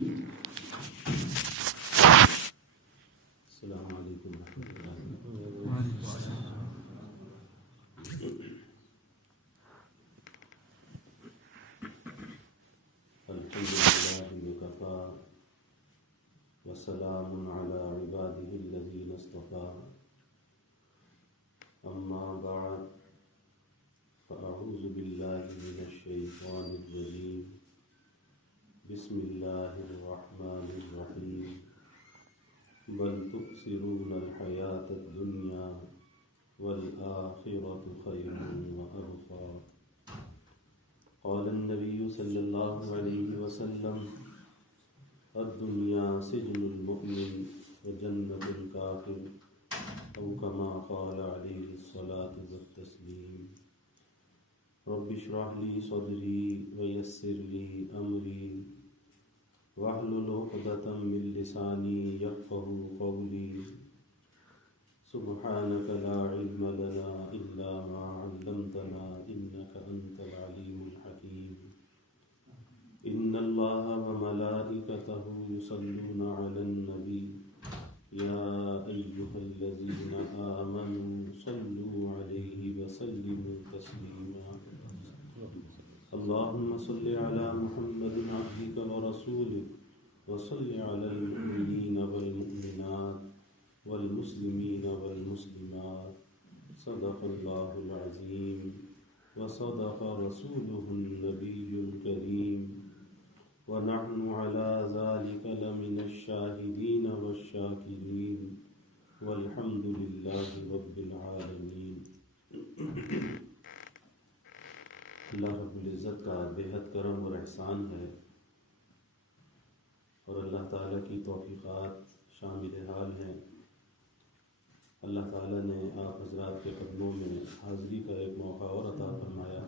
السلام علیکم ورحمۃ اللہ۔ الحمد للہ وکفیٰ وسلام علی عبادہ الذین اصطفیٰ، اما بعد فاعوذ باللہ من الشیطان الرجیم، بسم اللہ الرحمن الرحیم، بل تؤثرون الحیاة الدنیا والآخرة خیر وأبقى۔ قال النبی صلی اللہ علیہ وسلم، الدنیا سجن المؤمن وجنة الکافر، او کما قال علیہ الصلاة والتسلیم۔ رب اشرح لی صدری ویسر لی امری واحلل عقدۃ من لسانی یفقهوا قولی، سبحانک لا علم لنا الا ما علمتنا انک انت العلیم الحکیم۔ ان اللہ وملائکتہ یصلون علی النبی یا ایہا الذین آمنوا صلوا علیہ وسلموا تسلیما۔ اللہم صل علی محمد عبدک ورسولک وصل علی المؤمنین والمؤمنات والمسلمین والمسلمات، صدق اللہ العظیم وصدق رسولہ النبی الکریم، ونحن علی ذلک لمن الشاہدین والشاکرین، والحمد للہ رب العالمین۔ اللہ رب العزت کا بےحد کرم اور احسان ہے، اور اللہ تعالیٰ کی توفیقات شامل حال ہیں۔ اللہ تعالیٰ نے آپ حضرات کے قدموں میں حاضری کا ایک موقع اور عطا فرمایا۔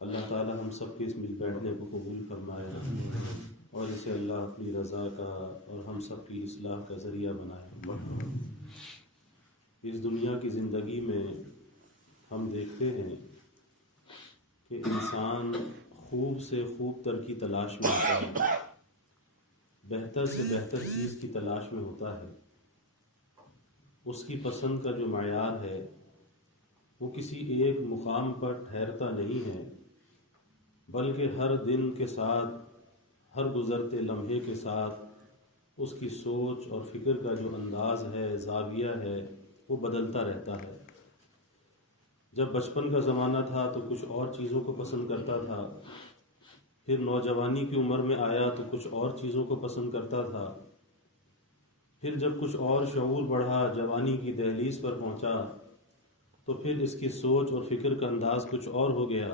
اللہ تعالیٰ ہم سب کے اس مل بیٹھنے کو قبول فرمایا، اور اسے اللہ اپنی رضا کا اور ہم سب کی اصلاح کا ذریعہ بنایا۔ اس دنیا کی زندگی میں ہم دیکھتے ہیں کہ انسان خوب سے خوب تر کی تلاش میں ہوتا ہے، بہتر سے بہتر چیز کی تلاش میں ہوتا ہے۔ اس کی پسند کا جو معیار ہے وہ کسی ایک مقام پر ٹھہرتا نہیں ہے، بلکہ ہر دن کے ساتھ، ہر گزرتے لمحے کے ساتھ اس کی سوچ اور فکر کا جو انداز ہے، زاویہ ہے، وہ بدلتا رہتا ہے۔ جب بچپن کا زمانہ تھا تو کچھ اور چیزوں کو پسند کرتا تھا، پھر نوجوانی کی عمر میں آیا تو کچھ اور چیزوں کو پسند کرتا تھا، پھر جب کچھ اور شعور بڑھا، جوانی کی دہلیز پر پہنچا تو پھر اس کی سوچ اور فکر کا انداز کچھ اور ہو گیا،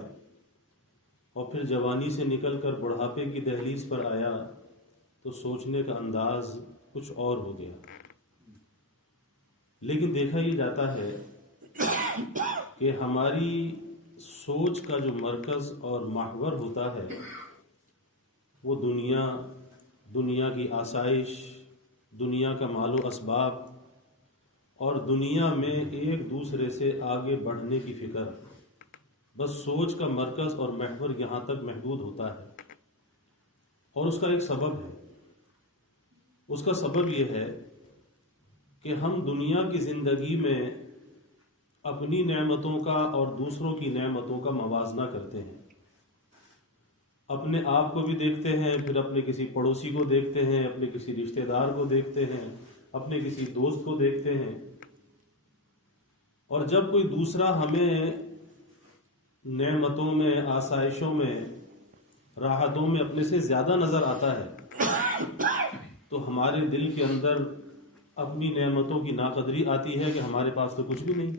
اور پھر جوانی سے نکل کر بڑھاپے کی دہلیز پر آیا تو سوچنے کا انداز کچھ اور ہو گیا۔ لیکن دیکھا یہ جاتا ہے کہ ہماری سوچ کا جو مرکز اور محور ہوتا ہے وہ دنیا کی آسائش، دنیا کا مال و اسباب، اور دنیا میں ایک دوسرے سے آگے بڑھنے کی فکر، بس سوچ کا مرکز اور محور یہاں تک محدود ہوتا ہے۔ اور اس کا ایک سبب ہے، اس کا سبب یہ ہے کہ ہم دنیا کی زندگی میں اپنی نعمتوں کا اور دوسروں کی نعمتوں کا موازنہ کرتے ہیں۔ اپنے آپ کو بھی دیکھتے ہیں، پھر اپنے کسی پڑوسی کو دیکھتے ہیں، اپنے کسی رشتہ دار کو دیکھتے ہیں، اپنے کسی دوست کو دیکھتے ہیں، اور جب کوئی دوسرا ہمیں نعمتوں میں، آسائشوں میں، راحتوں میں اپنے سے زیادہ نظر آتا ہے تو ہمارے دل کے اندر اپنی نعمتوں کی ناقدری آتی ہے کہ ہمارے پاس تو کچھ بھی نہیں،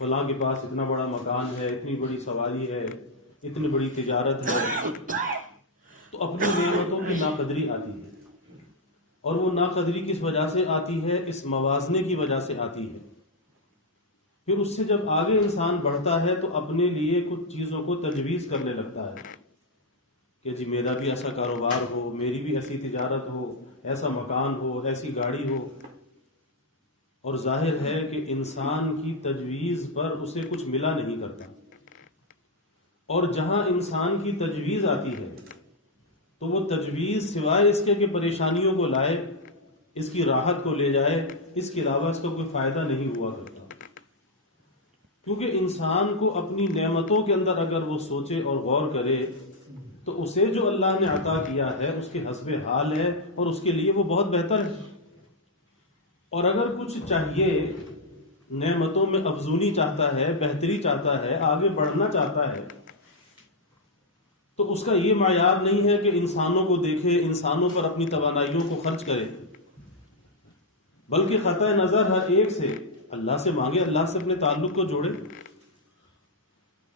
فلاں کے پاس اتنا بڑا مکان ہے، اتنی بڑی سواری ہے، اتنی بڑی تجارت ہے، تو اپنی نعمتوں کی ناقدری آتی ہے۔ اور وہ ناقدری کس وجہ سے آتی ہے؟ اس موازنے کی وجہ سے آتی ہے۔ پھر اس سے جب آگے انسان بڑھتا ہے تو اپنے لیے کچھ چیزوں کو تجویز کرنے لگتا ہے کہ جی میرا بھی ایسا کاروبار ہو، میری بھی ایسی تجارت ہو، ایسا مکان ہو، ایسی گاڑی ہو۔ اور ظاہر ہے کہ انسان کی تجویز پر اسے کچھ ملا نہیں کرتا، اور جہاں انسان کی تجویز آتی ہے تو وہ تجویز سوائے اس کے کہ پریشانیوں کو لائے، اس کی راحت کو لے جائے، اس کے علاوہ اس کا کوئی فائدہ نہیں ہوا کرتا. کیونکہ انسان کو اپنی نعمتوں کے اندر اگر وہ سوچے اور غور کرے تو اسے جو اللہ نے عطا کیا ہے اس کے حسب حال ہے اور اس کے لیے وہ بہت بہتر ہے. اور اگر کچھ چاہیے، نعمتوں میں افزونی چاہتا ہے، بہتری چاہتا ہے، آگے بڑھنا چاہتا ہے، تو اس کا یہ معیار نہیں ہے کہ انسانوں کو دیکھے، انسانوں پر اپنی توانائیوں کو خرچ کرے، بلکہ قطع نظر ہر ایک سے اللہ سے مانگے، اللہ سے اپنے تعلق کو جوڑے،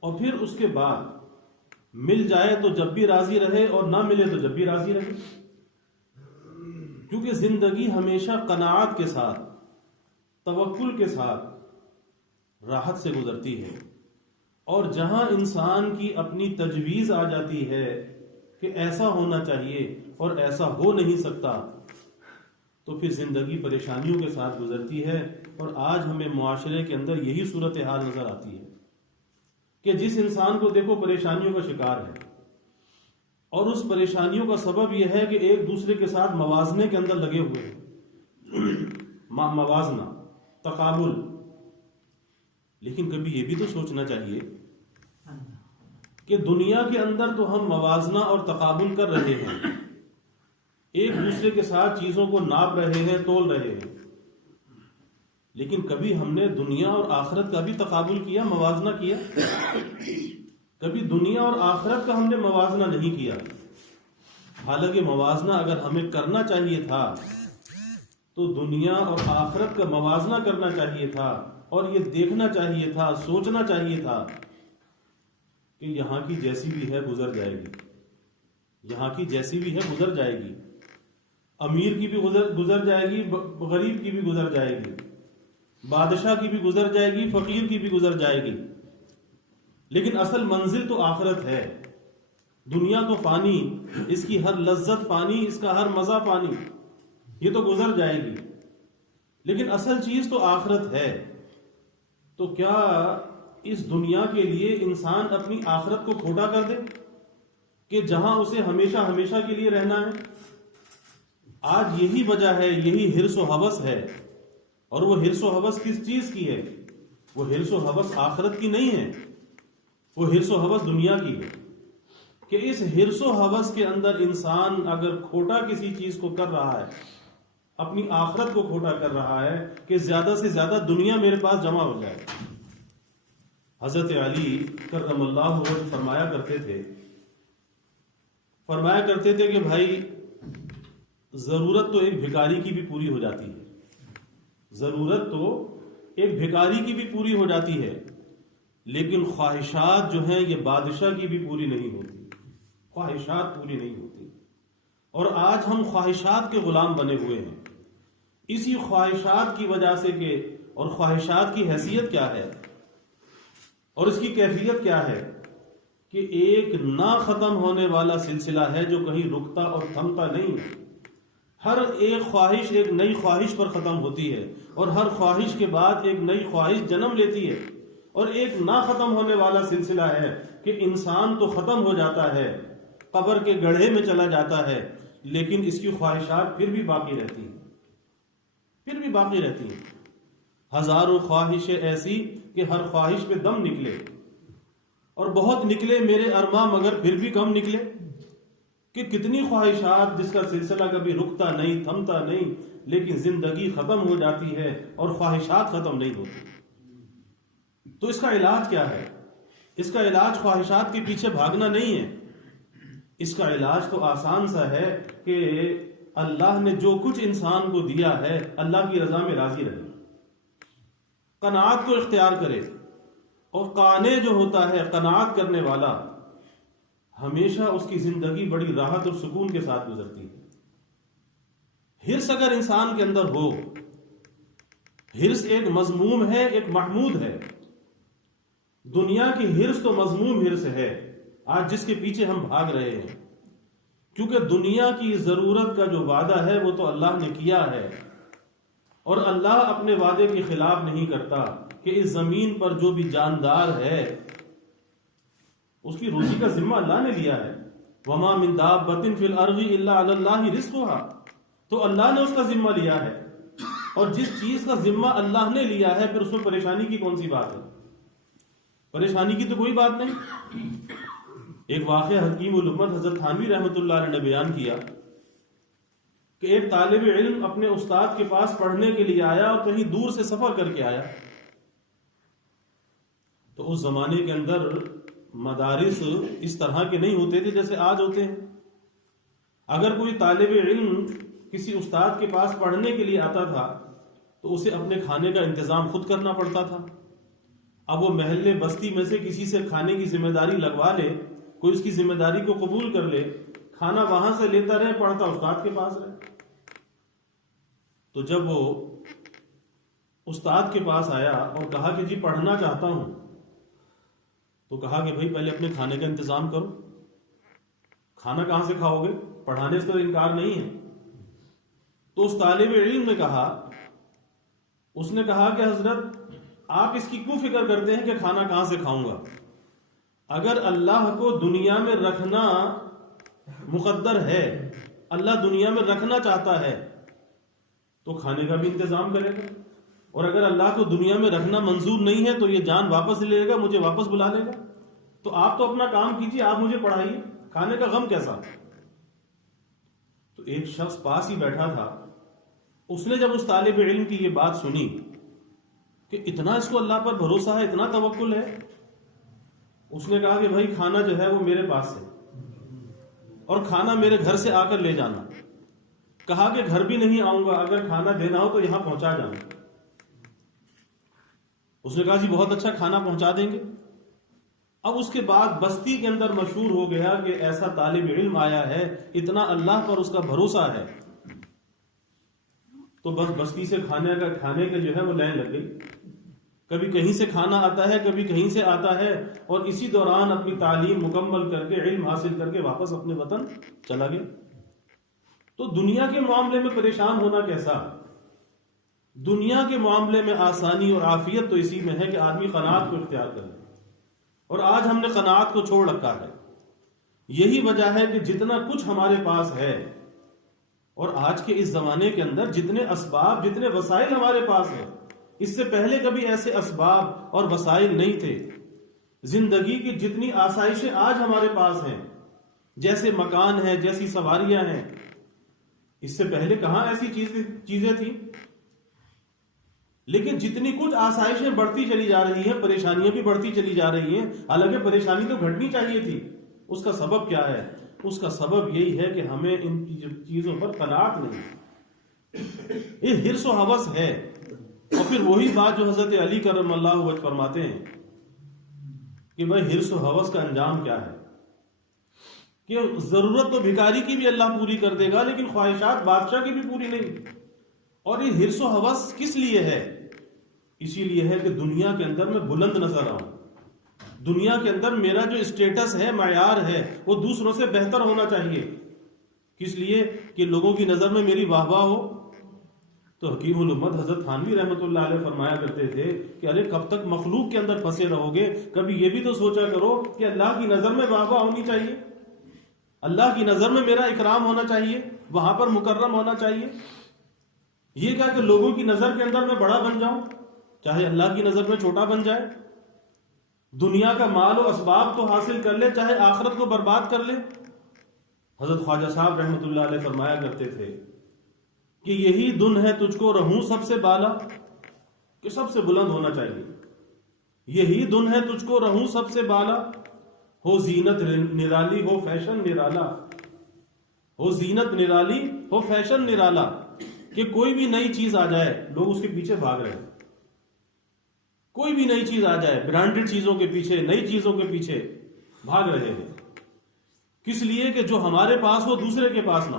اور پھر اس کے بعد مل جائے تو جب بھی راضی رہے اور نہ ملے تو جب بھی راضی رہے. کیونکہ زندگی ہمیشہ قناعت کے ساتھ، توکل کے ساتھ، راحت سے گزرتی ہے. اور جہاں انسان کی اپنی تجویز آ جاتی ہے کہ ایسا ہونا چاہیے اور ایسا ہو نہیں سکتا، تو پھر زندگی پریشانیوں کے ساتھ گزرتی ہے. اور آج ہمیں معاشرے کے اندر یہی صورتحال نظر آتی ہے کہ جس انسان کو دیکھو پریشانیوں کا شکار ہے، اور اس پریشانیوں کا سبب یہ ہے کہ ایک دوسرے کے ساتھ موازنے کے اندر لگے ہوئے ہیں. موازنہ، تقابل. لیکن کبھی یہ بھی تو سوچنا چاہیے کہ دنیا کے اندر تو ہم موازنہ اور تقابل کر رہے ہیں، ایک دوسرے کے ساتھ چیزوں کو ناپ رہے ہیں، تول رہے ہیں، لیکن کبھی ہم نے دنیا اور آخرت کا بھی تقابل کیا، موازنہ کیا؟ کبھی دنیا اور آخرت کا ہم نے موازنہ نہیں کیا. حالانکہ موازنہ اگر ہمیں کرنا چاہیے تھا تو دنیا اور آخرت کا موازنہ کرنا چاہیے تھا، اور یہ دیکھنا چاہیے تھا، سوچنا چاہیے تھا کہ یہاں کی جیسی بھی ہے گزر جائے گی، یہاں کی جیسی بھی ہے گزر جائے گی، امیر کی بھی گزر جائے گی، غریب کی بھی گزر جائے گی، بادشاہ کی بھی گزر جائے گی، فقیر کی بھی گزر جائے گی. لیکن اصل منزل تو آخرت ہے. دنیا تو فانی، اس کی ہر لذت فانی، اس کا ہر مزہ فانی، یہ تو گزر جائے گی. لیکن اصل چیز تو آخرت ہے. تو کیا اس دنیا کے لیے انسان اپنی آخرت کو کھوٹا کر دے کہ جہاں اسے ہمیشہ ہمیشہ کے لیے رہنا ہے؟ آج یہی وجہ ہے، یہی حرص و ہوس ہے. اور وہ حرص و ہوس کس چیز کی ہے؟ وہ حرص و ہوس آخرت کی نہیں ہے، وہ حرص و ہوس دنیا کی ہے. کہ اس حرص و ہوس کے اندر انسان اگر کھوٹا کسی چیز کو کر رہا ہے، اپنی آخرت کو کھوٹا کر رہا ہے کہ زیادہ سے زیادہ دنیا میرے پاس جمع ہو جائے. حضرت علی کرم اللہ وجہ فرمایا کرتے تھے کہ بھائی ضرورت تو ایک بھکاری کی بھی پوری ہو جاتی ہے، ضرورت تو ایک بھکاری کی بھی پوری ہو جاتی ہے، لیکن خواہشات جو ہیں یہ بادشاہ کی بھی پوری نہیں ہوتی، خواہشات پوری نہیں ہوتی. اور آج ہم خواہشات کے غلام بنے ہوئے ہیں. اسی خواہشات کی وجہ سے کہ، اور خواہشات کی حیثیت کیا ہے اور اس کی کیفیت کیا ہے کہ ایک نہ ختم ہونے والا سلسلہ ہے جو کہیں رکتا اور تھمتا نہیں ہے. ہر ایک خواہش ایک نئی خواہش پر ختم ہوتی ہے، اور ہر خواہش کے بعد ایک نئی خواہش جنم لیتی ہے. اور ایک نہ ختم ہونے والا سلسلہ ہے کہ انسان تو ختم ہو جاتا ہے، قبر کے گڑھے میں چلا جاتا ہے، لیکن اس کی خواہشات پھر بھی باقی رہتی ہیں، پھر بھی باقی رہتی ہیں. ہزاروں خواہشیں ایسی کہ ہر خواہش پہ دم نکلے، اور بہت نکلے میرے ارماں مگر پھر بھی کم نکلے. کہ کتنی خواہشات جس کا سلسلہ کبھی رکتا نہیں، تھمتا نہیں، لیکن زندگی ختم ہو جاتی ہے اور خواہشات ختم نہیں ہوتی. تو اس کا علاج کیا ہے؟ اس کا علاج خواہشات کے پیچھے بھاگنا نہیں ہے. اس کا علاج تو آسان سا ہے کہ اللہ نے جو کچھ انسان کو دیا ہے اللہ کی رضا میں راضی رہے، قناعت کو اختیار کرے. اور قانع جو ہوتا ہے، قناعت کرنے والا، ہمیشہ اس کی زندگی بڑی راحت اور سکون کے ساتھ گزرتی ہے. حرص اگر انسان کے اندر ہو، حرص ایک مذموم ہے، ایک محمود ہے. دنیا کی حرص تو مذموم حرص ہے آج جس کے پیچھے ہم بھاگ رہے ہیں، کیونکہ دنیا کی ضرورت کا جو وعدہ ہے وہ تو اللہ نے کیا ہے، اور اللہ اپنے وعدے کے خلاف نہیں کرتا کہ اس زمین پر جو بھی جاندار ہے اس کی روزی کا ذمہ اللہ نے لیا ہے. وما من دابۃ فی الارض الا علی اللہ رزقها، تو اللہ نے اس کا ذمہ لیا ہے، اور جس چیز کا ذمہ اللہ نے لیا ہے پھر اس میں پریشانی کی کون سی بات ہے؟ پریشانی کی تو کوئی بات نہیں۔ ایک واقعہ حکیم الامت حضرت تھانوی رحمۃ اللہ علیہ نے بیان کیا کہ ایک طالب علم اپنے استاد کے پاس پڑھنے کے لیے آیا اور کہیں دور سے سفر کر کے آیا۔ تو اس زمانے کے اندر مدارس اس طرح کے نہیں ہوتے تھے جیسے آج ہوتے ہیں۔ اگر کوئی طالب علم کسی استاد کے پاس پڑھنے کے لیے آتا تھا تو اسے اپنے کھانے کا انتظام خود کرنا پڑتا تھا۔ اب وہ محلے بستی میں سے کسی سے کھانے کی ذمہ داری لگوا لے، کوئی اس کی ذمہ داری کو قبول کر لے، کھانا وہاں سے لیتا رہے، پڑھتا استاد کے پاس رہے۔ تو جب وہ استاد کے پاس آیا اور کہا کہ جی پڑھنا چاہتا ہوں، تو کہا کہ بھائی پہلے اپنے کھانے کا انتظام کرو، کھانا کہاں سے کھاؤ گے؟ پڑھانے سے تو انکار نہیں ہے۔ تو اس طالب علم نے کہا، اس نے کہا کہ حضرت آپ اس کی کیوں فکر کرتے ہیں کہ کھانا کہاں سے کھاؤں گا؟ اگر اللہ کو دنیا میں رکھنا مقدر ہے، اللہ دنیا میں رکھنا چاہتا ہے تو کھانے کا بھی انتظام کرے گا، اور اگر اللہ کو دنیا میں رکھنا منظور نہیں ہے تو یہ جان واپس لے گا، مجھے واپس بلا لے گا۔ تو آپ تو اپنا کام کیجیے، آپ مجھے پڑھائیے، کھانے کا غم کیسا؟ تو ایک شخص پاس ہی بیٹھا تھا، اس نے جب اس طالب علم کی یہ بات سنی کہ اتنا اس کو اللہ پر بھروسہ ہے، اتنا توکل ہے، اس نے کہا کہ بھائی کھانا جو ہے وہ میرے پاس ہے، اور کھانا میرے گھر سے آ کر لے جانا۔ کہا کہ گھر بھی نہیں آؤں گا، اگر کھانا دینا ہو تو یہاں پہنچا جانا۔ اس نے کہا جی بہت اچھا، کھانا پہنچا دیں گے۔ اب اس کے بعد بستی کے اندر مشہور ہو گیا کہ ایسا طالب علم آیا ہے، اتنا اللہ پر اس کا بھروسہ ہے۔ تو بس بستی سے کھانے کا جو ہے وہ لائن لگ گئی، کبھی کہیں سے کھانا آتا ہے، کبھی کہیں سے آتا ہے، اور اسی دوران اپنی تعلیم مکمل کر کے، علم حاصل کر کے واپس اپنے وطن چلا گیا۔ تو دنیا کے معاملے میں پریشان ہونا کیسا؟ دنیا کے معاملے میں آسانی اور عافیت تو اسی میں ہے کہ آدمی قناعت کو اختیار کرے، اور آج ہم نے قناعت کو چھوڑ رکھا ہے۔ یہی وجہ ہے کہ جتنا کچھ ہمارے پاس ہے، اور آج کے اس زمانے کے اندر جتنے اسباب، جتنے وسائل ہمارے پاس ہیں، اس سے پہلے کبھی ایسے اسباب اور وسائل نہیں تھے۔ زندگی کی جتنی آسائشیں آج ہمارے پاس ہیں، جیسے مکان ہے، جیسی سواریاں ہیں، اس سے پہلے کہاں ایسی چیزیں تھیں؟ لیکن جتنی کچھ آسائشیں بڑھتی چلی جا رہی ہیں، پریشانیاں بھی بڑھتی چلی جا رہی ہیں، حالانکہ پریشانی تو گھٹنی چاہیے تھی۔ اس کا سبب کیا ہے؟ اس کا سبب یہی ہے کہ ہمیں ان چیزوں پر قناعت نہیں، یہ حرص و ہوس ہے۔ اور پھر وہی بات جو حضرت علی کرم اللہ وجہ فرماتے ہیں کہ بھائی حرص و ہوس کا انجام کیا ہے؟ کہ ضرورت تو بھکاری کی بھی اللہ پوری کر دے گا، لیکن خواہشات بادشاہ کی بھی پوری نہیں۔ اور یہ حرص و ہوس کس لیے ہے؟ اسی لیے ہے کہ دنیا کے اندر میں بلند نظر آؤں، دنیا کے اندر میرا جو اسٹیٹس ہے، معیار ہے، وہ دوسروں سے بہتر ہونا چاہیے۔ کس لیے؟ کہ لوگوں کی نظر میں میری واہ واہ ہو۔ تو حکیم الامت حضرت تھانوی رحمۃ اللہ علیہ فرمایا کرتے تھے کہ ارے کب تک مخلوق کے اندر پھنسے رہو گے؟ کبھی یہ بھی تو سوچا کرو کہ اللہ کی نظر میں واہ واہ ہونی چاہیے، اللہ کی نظر میں میرا اکرام ہونا چاہیے، وہاں پر مکرم ہونا چاہیے۔ یہ کیا کہ لوگوں کی نظر کے اندر میں بڑا بن جاؤں، چاہے اللہ کی نظر میں چھوٹا بن جائے، دنیا کا مال و اسباب تو حاصل کر لے، چاہے آخرت کو برباد کر لے۔ حضرت خواجہ صاحب رحمۃ اللہ علیہ فرمایا کرتے تھے کہ یہی دن ہے تجھ کو رہوں سب سے بالا، کہ سب سے بلند ہونا چاہیے۔ یہی دن ہے تجھ کو رہوں سب سے بالا، ہو زینت نرالی ہو فیشن نرالا، ہو زینت نرالی ہو فیشن نرالا، کہ کوئی بھی نئی چیز آ جائے لوگ اس کے پیچھے بھاگ رہے ہیں، کوئی بھی نئی چیز آ جائے برانڈڈ چیزوں کے پیچھے، نئی چیزوں کے پیچھے بھاگ رہے ہیں۔ کس لیے؟ کہ جو ہمارے پاس ہو دوسرے کے پاس نہ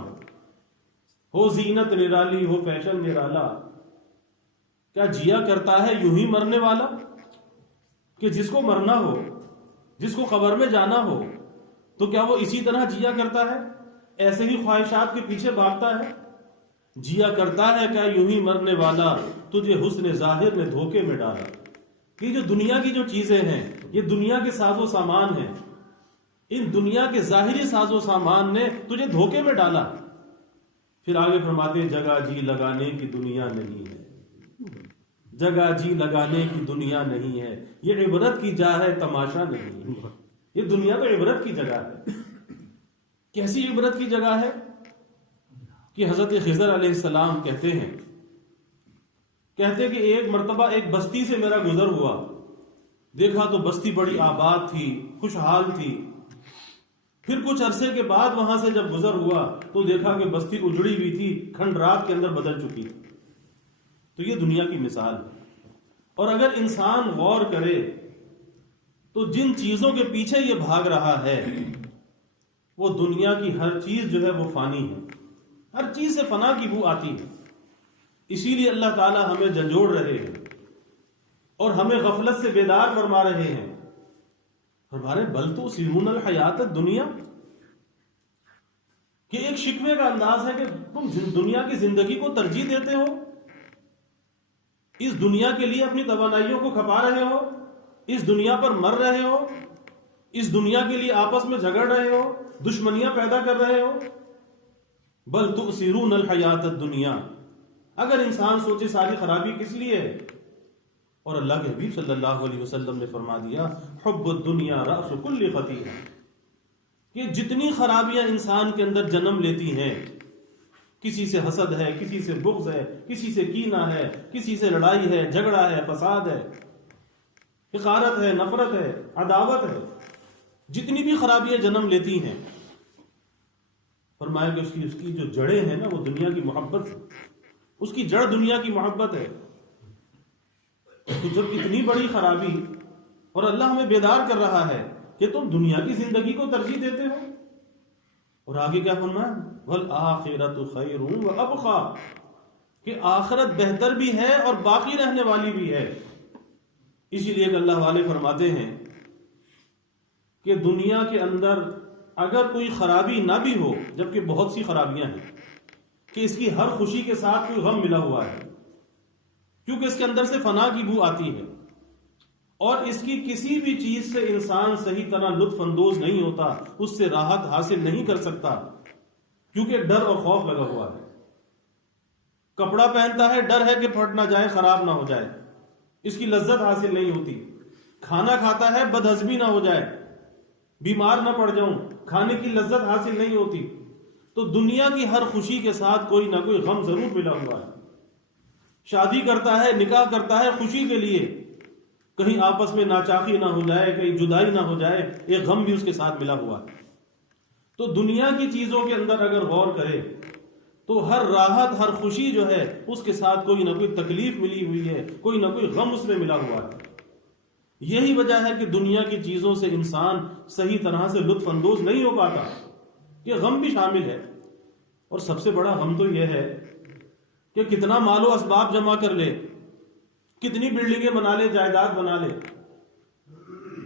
ہو زینت نرالی ہو فیشن نرالا۔ کیا جیا کرتا ہے یوں ہی مرنے والا؟ کہ جس کو مرنا ہو، جس کو قبر میں جانا ہو، تو کیا وہ اسی طرح جیا کرتا ہے؟ ایسے ہی خواہشات کے پیچھے بھاگتا ہے؟ جیا کرتا ہے کیا یوں ہی مرنے والا، تجھے حسن ظاہر نے دھوکے میں ڈالا۔ یہ جو دنیا کی جو چیزیں ہیں، یہ دنیا کے ساز و سامان ہیں، ان دنیا کے ظاہری ساز و سامان نے تجھے دھوکے میں ڈالا. پھر آگے فرماتے ہیں جگہ جی لگانے کی دنیا نہیں ہے، جگہ جی لگانے کی دنیا نہیں ہے، یہ عبرت کی جا ہے تماشا نہیں ہے. یہ دنیا تو عبرت کی جگہ ہے. کیسی عبرت کی جگہ ہے کہ حضرت خضر علیہ السلام کہتے ہیں کہ ایک مرتبہ ایک بستی سے میرا گزر ہوا، دیکھا تو بستی بڑی آباد تھی، خوشحال تھی. پھر کچھ عرصے کے بعد وہاں سے جب گزر ہوا تو دیکھا کہ بستی اجڑی ہوئی تھی، کھنڈرات کے اندر بدل چکی تھی. تو یہ دنیا کی مثال ہے. اور اگر انسان غور کرے تو جن چیزوں کے پیچھے یہ بھاگ رہا ہے وہ دنیا کی ہر چیز جو ہے وہ فانی ہے، ہر چیز سے فنا کی بو آتی ہے. اسی لیے اللہ تعالی ہمیں جھنجھوڑ رہے ہیں اور ہمیں غفلت سے بیدار فرما رہے ہیں. ہمارے بل تو سیرون الحیات دنیا، کہ ایک شکوے کا انداز ہے کہ تم دنیا کی زندگی کو ترجیح دیتے ہو، اس دنیا کے لیے اپنی توانائیوں کو کھپا رہے ہو، اس دنیا پر مر رہے ہو، اس دنیا کے لیے آپس میں جھگڑ رہے ہو، دشمنیاں پیدا کر رہے ہو. بل تؤثرون الحیات الدنیا. اگر انسان سوچے ساری خرابی کس لیے ہے، اور اللہ کے حبیب صلی اللہ علیہ وسلم نے فرما دیا حب الدنیا رأس کل خطیئہ، کہ جتنی خرابیاں انسان کے اندر جنم لیتی ہیں، کسی سے حسد ہے، کسی سے بغض ہے، کسی سے کینہ ہے، کسی سے لڑائی ہے، جھگڑا ہے، فساد ہے، حقارت ہے، نفرت ہے، عداوت ہے، جتنی بھی خرابیاں جنم لیتی ہیں، فرمایا کہ اس کی جو جڑیں ہیں نا وہ دنیا کی محبت ہے. اس کی جڑ دنیا کی محبت ہے. تو جب اتنی بڑی خرابی، اور اللہ ہمیں بیدار کر رہا ہے کہ تم دنیا کی زندگی کو ترجیح دیتے ہو، اور آگے کیا فرمایا وَالْآخِرَةُ خَيْرٌ وَأَبْقَىٰ، کہ آخرت بہتر بھی ہے اور باقی رہنے والی بھی ہے. اسی لیے کہ اللہ والے فرماتے ہیں کہ دنیا کے اندر اگر کوئی خرابی نہ بھی ہو، جبکہ بہت سی خرابیاں ہیں، کہ اس کی ہر خوشی کے ساتھ کوئی غم ملا ہوا ہے، کیونکہ اس کے اندر سے فنا کی بو آتی ہے، اور اس کی کسی بھی چیز سے انسان صحیح طرح لطف اندوز نہیں ہوتا، اس سے راحت حاصل نہیں کر سکتا، کیونکہ ڈر اور خوف لگا ہوا ہے. کپڑا پہنتا ہے، ڈر ہے کہ پھٹ نہ جائے، خراب نہ ہو جائے، اس کی لذت حاصل نہیں ہوتی. کھانا کھاتا ہے، بدہضمی نہ ہو جائے، بیمار نہ پڑ جاؤں، کھانے کی لذت حاصل نہیں ہوتی. تو دنیا کی ہر خوشی کے ساتھ کوئی نہ کوئی غم ضرور ملا ہوا ہے. شادی کرتا ہے، نکاح کرتا ہے خوشی کے لیے، کہیں آپس میں ناچاقی نہ ہو جائے، کہیں جدائی نہ ہو جائے، ایک غم بھی اس کے ساتھ ملا ہوا ہے. تو دنیا کی چیزوں کے اندر اگر غور کرے تو ہر راحت، ہر خوشی جو ہے اس کے ساتھ کوئی نہ کوئی تکلیف ملی ہوئی ہے، کوئی نہ کوئی غم اس میں ملا ہوا ہے. یہی وجہ ہے کہ دنیا کی چیزوں سے انسان صحیح طرح سے لطف اندوز نہیں ہو پاتا. یہ غم بھی شامل ہے، اور سب سے بڑا غم تو یہ ہے کہ کتنا مال و اسباب جمع کر لے، کتنی بلڈنگیں بنا لے، جائیداد بنا لے،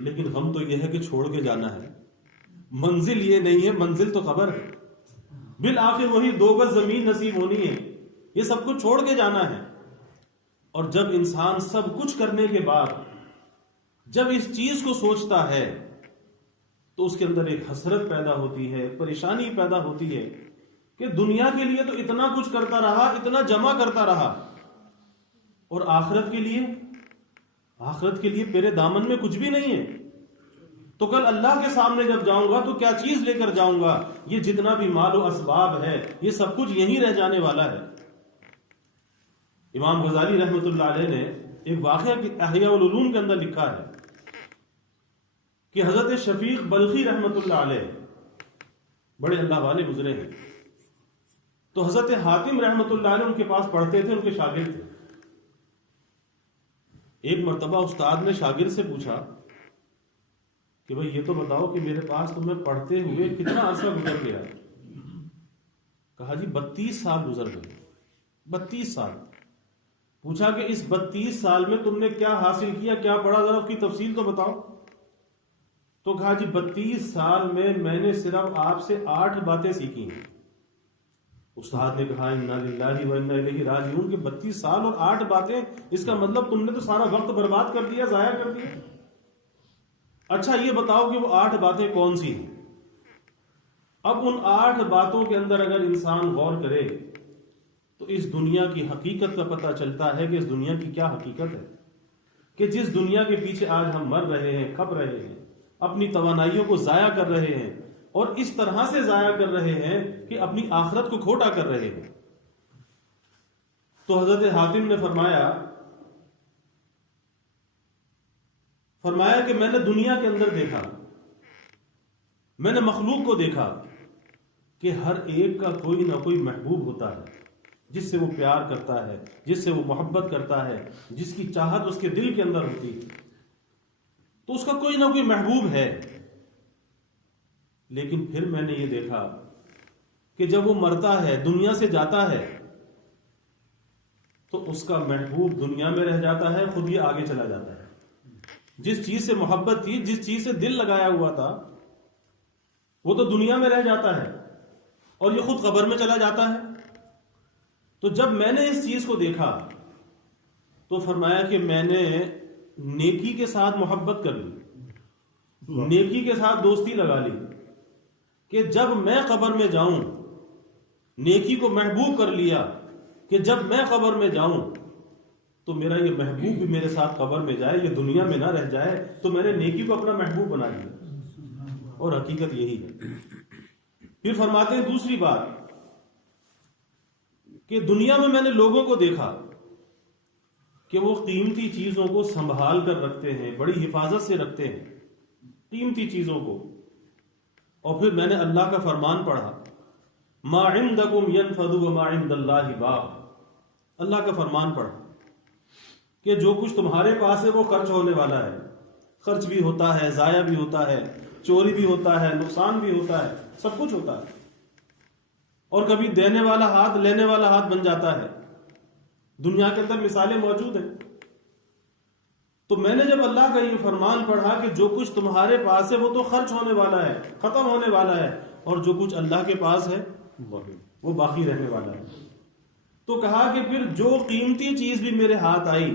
لیکن غم تو یہ ہے کہ چھوڑ کے جانا ہے. منزل یہ نہیں ہے، منزل تو قبر ہے. بالآخر وہی 2 گز زمین نصیب ہونی ہے، یہ سب کچھ چھوڑ کے جانا ہے. اور جب انسان سب کچھ کرنے کے بعد جب اس چیز کو سوچتا ہے تو اس کے اندر ایک حسرت پیدا ہوتی ہے، پریشانی پیدا ہوتی ہے کہ دنیا کے لیے تو اتنا کچھ کرتا رہا، اتنا جمع کرتا رہا، اور آخرت کے لیے میرے دامن میں کچھ بھی نہیں ہے. تو کل اللہ کے سامنے جب جاؤں گا تو کیا چیز لے کر جاؤں گا؟ یہ جتنا بھی مال و اسباب ہے یہ سب کچھ یہیں رہ جانے والا ہے. امام غزالی رحمۃ اللہ علیہ نے ایک واقعہ احیاء العلوم کے اندر لکھا ہے کہ حضرت شفیق بلخی رحمۃ اللہ علیہ بڑے اللہ والے گزرے ہیں. تو حضرت حاتم رحمۃ اللہ علیہ ان کے پاس پڑھتے تھے، ان کے شاگرد تھے. ایک مرتبہ استاد نے شاگرد سے پوچھا کہ بھئی یہ تو بتاؤ کہ میرے پاس تمہیں پڑھتے ہوئے کتنا عرصہ گزر گیا؟ کہا جی 32 سال گزر گئے. 32 سال. پوچھا کہ اس 32 سال میں تم نے کیا حاصل کیا، کیا پڑھا، ذرا اس کی تفصیل تو بتاؤ. تو کہا جی 32 سال میں نے صرف آپ سے 8 باتیں سیکھی ہیں. استاد نے کہا انا للہ و انا الیہ راجعون، کہ 32 سال اور 8 باتیں، اس کا مطلب تم نے تو سارا وقت برباد کر دیا، ضائع کر دیا. اچھا یہ بتاؤ کہ وہ 8 باتیں کون سی ہیں؟ اب ان 8 باتوں کے اندر اگر انسان غور کرے تو اس دنیا کی حقیقت کا پتہ چلتا ہے کہ اس دنیا کی کیا حقیقت ہے، کہ جس دنیا کے پیچھے آج ہم مر رہے ہیں، کھپ رہے ہیں، اپنی توانائیوں کو ضائع کر رہے ہیں، اور اس طرح سے ضائع کر رہے ہیں کہ اپنی آخرت کو کھوٹا کر رہے ہیں۔ تو حضرت حاتم نے فرمایا کہ میں نے دنیا کے اندر دیکھا، میں نے مخلوق کو دیکھا کہ ہر ایک کا کوئی نہ کوئی محبوب ہوتا ہے، جس سے وہ پیار کرتا ہے، جس سے وہ محبت کرتا ہے، جس کی چاہت اس کے دل کے اندر ہوتی ہے، تو اس کا کوئی نہ کوئی محبوب ہے۔ لیکن پھر میں نے یہ دیکھا کہ جب وہ مرتا ہے، دنیا سے جاتا ہے، تو اس کا محبوب دنیا میں رہ جاتا ہے، خود یہ آگے چلا جاتا ہے۔ جس چیز سے محبت تھی، جس چیز سے دل لگایا ہوا تھا، وہ تو دنیا میں رہ جاتا ہے اور یہ خود قبر میں چلا جاتا ہے۔ تو جب میں نے اس چیز کو دیکھا تو فرمایا کہ میں نے نیکی کے ساتھ محبت کر لی، نیکی کے ساتھ دوستی لگا لی، کہ جب میں قبر میں جاؤں، نیکی کو محبوب کر لیا کہ جب میں قبر میں جاؤں تو میرا یہ محبوب بھی میرے ساتھ قبر میں جائے، یہ دنیا میں نہ رہ جائے، تو میں نے نیکی کو اپنا محبوب بنا لیا، اور حقیقت یہی ہے۔ پھر فرماتے ہیں دوسری بات کہ دنیا میں نے لوگوں کو دیکھا کہ وہ قیمتی چیزوں کو سنبھال کر رکھتے ہیں، بڑی حفاظت سے رکھتے ہیں قیمتی چیزوں کو، اور پھر میں نے اللہ کا فرمان پڑھا، ما عندکم ينفد وما عند اللہ باق، اللہ کا فرمان پڑھا کہ جو کچھ تمہارے پاس ہے وہ خرچ ہونے والا ہے، خرچ بھی ہوتا ہے، ضائع بھی ہوتا ہے، چوری بھی ہوتا ہے، نقصان بھی ہوتا ہے، سب کچھ ہوتا ہے، اور کبھی دینے والا ہاتھ لینے والا ہاتھ بن جاتا ہے۔ دنیا کے اندر مثالیں موجود ہیں۔ تو میں نے جب اللہ کا یہ فرمان پڑھا کہ جو کچھ تمہارے پاس ہے وہ تو خرچ ہونے والا ہے، ختم ہونے والا ہے، اور جو کچھ اللہ کے پاس ہے وہ باقی رہنے والا ہے، تو کہا کہ پھر جو قیمتی چیز بھی میرے ہاتھ آئی،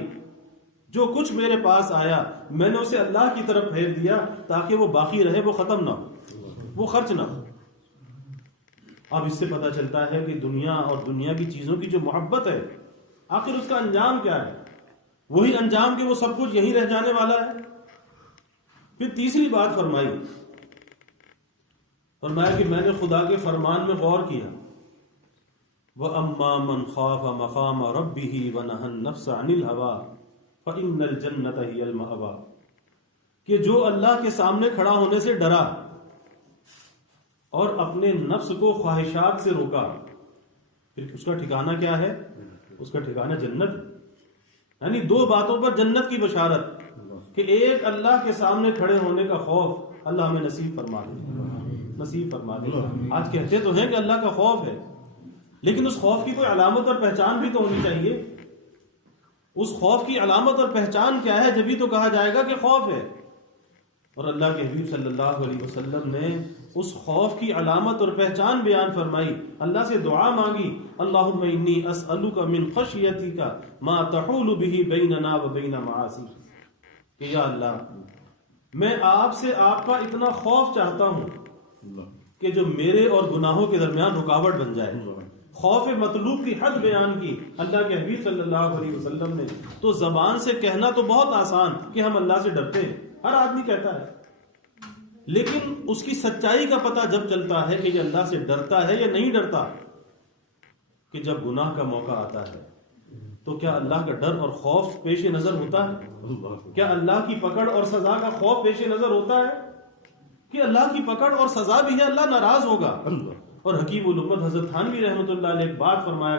جو کچھ میرے پاس آیا، میں نے اسے اللہ کی طرف پھیر دیا تاکہ وہ باقی رہے، وہ ختم نہ ہو، وہ خرچ نہ ہو۔ اب اس سے پتہ چلتا ہے کہ دنیا اور دنیا کی چیزوں کی جو محبت ہے، آخر اس کا انجام کیا ہے؟ وہی انجام کہ وہ سب کچھ یہیں رہ جانے والا ہے۔ پھر تیسری بات فرمایا کہ میں نے خدا کے فرمان میں غور کیا، وَأَمَّا مَنْ خَافَ مَقَامَ رَبِّهِ وَنَهَى النَّفْسَ عَنِ الْهَوَىٰ فَإِنَّ الْجَنَّةَ هِيَ الْمَأْوَىٰ، کہ جو اللہ کے سامنے کھڑا ہونے سے ڈرا اور اپنے نفس کو خواہشات سے روکا، پھر اس کا ٹھکانہ کیا ہے؟ اس کا ٹھکانہ جنت ہے۔ یعنی 2 باتوں پر جنت کی بشارت، کہ ایک اللہ کے سامنے کھڑے ہونے کا خوف، اللہ ہمیں نصیب فرما دے، نصیب فرما دے۔ آج کہتے تو ہیں کہ اللہ کا خوف ہے، لیکن اس خوف کی کوئی علامت اور پہچان بھی تو ہونی چاہیے۔ اس خوف کی علامت اور پہچان کیا ہے؟ جبھی تو کہا جائے گا کہ خوف ہے۔ اور اللہ کے حبیب صلی اللہ علیہ وسلم نے اس خوف کی علامت اور پہچان بیان فرمائی، اللہ سے دعا مانگی، اللہم انی اسألک من خشیتک ما تحول به بیننا و بین معاصیک، کہ یا اللہ میں آپ سے آپ کا اتنا خوف چاہتا ہوں کہ جو میرے اور گناہوں کے درمیان رکاوٹ بن جائے۔ خوف مطلوب کی حد بیان کی اللہ کے حبیب صلی اللہ علیہ وسلم نے۔ تو زبان سے کہنا تو بہت آسان کہ ہم اللہ سے ڈرتے ہیں، ہر آدمی کہتا ہے، لیکن اس کی سچائی کا پتہ جب چلتا ہے کہ یہ اللہ سے ڈرتا ہے یا نہیں ڈرتا، کہ جب گناہ کا موقع آتا ہے تو کیا اللہ کا ڈر اور خوف پیش نظر ہوتا ہے؟ کیا اللہ کی پکڑ اور سزا کا خوف پیش نظر ہوتا ہے؟ کہ اللہ کی پکڑ اور سزا بھی ہے، اللہ ناراض ہوگا۔ اور حکیم الامت حضرت تھانوی رحمۃ اللہ علیہ ایک بات فرمایا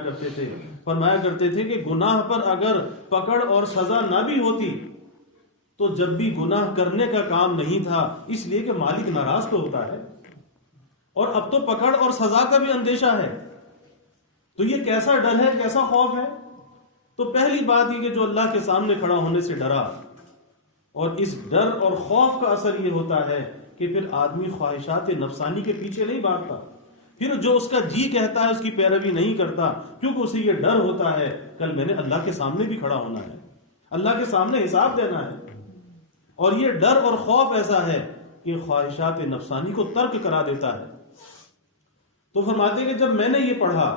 کرتے تھے کہ گناہ پر اگر پکڑ اور سزا نہ بھی ہوتی تو جب بھی گناہ کرنے کا کام نہیں تھا، اس لیے کہ مالک ناراض تو ہوتا ہے، اور اب تو پکڑ اور سزا کا بھی اندیشہ ہے، تو یہ کیسا ڈر ہے، کیسا خوف ہے؟ تو پہلی بات یہ کہ جو اللہ کے سامنے کھڑا ہونے سے ڈرا، اور اس ڈر اور خوف کا اثر یہ ہوتا ہے کہ پھر آدمی خواہشات نفسانی کے پیچھے نہیں بھاگتا، پھر جو اس کا جی کہتا ہے اس کی پیروی نہیں کرتا، کیونکہ اسے یہ ڈر ہوتا ہے کل میں نے اللہ کے سامنے بھی کھڑا ہونا ہے، اللہ کے سامنے حساب دینا ہے۔ اور یہ ڈر اور خوف ایسا ہے کہ خواہشات نفسانی کو ترک کرا دیتا ہے۔ تو فرماتے ہیں کہ جب میں نے یہ پڑھا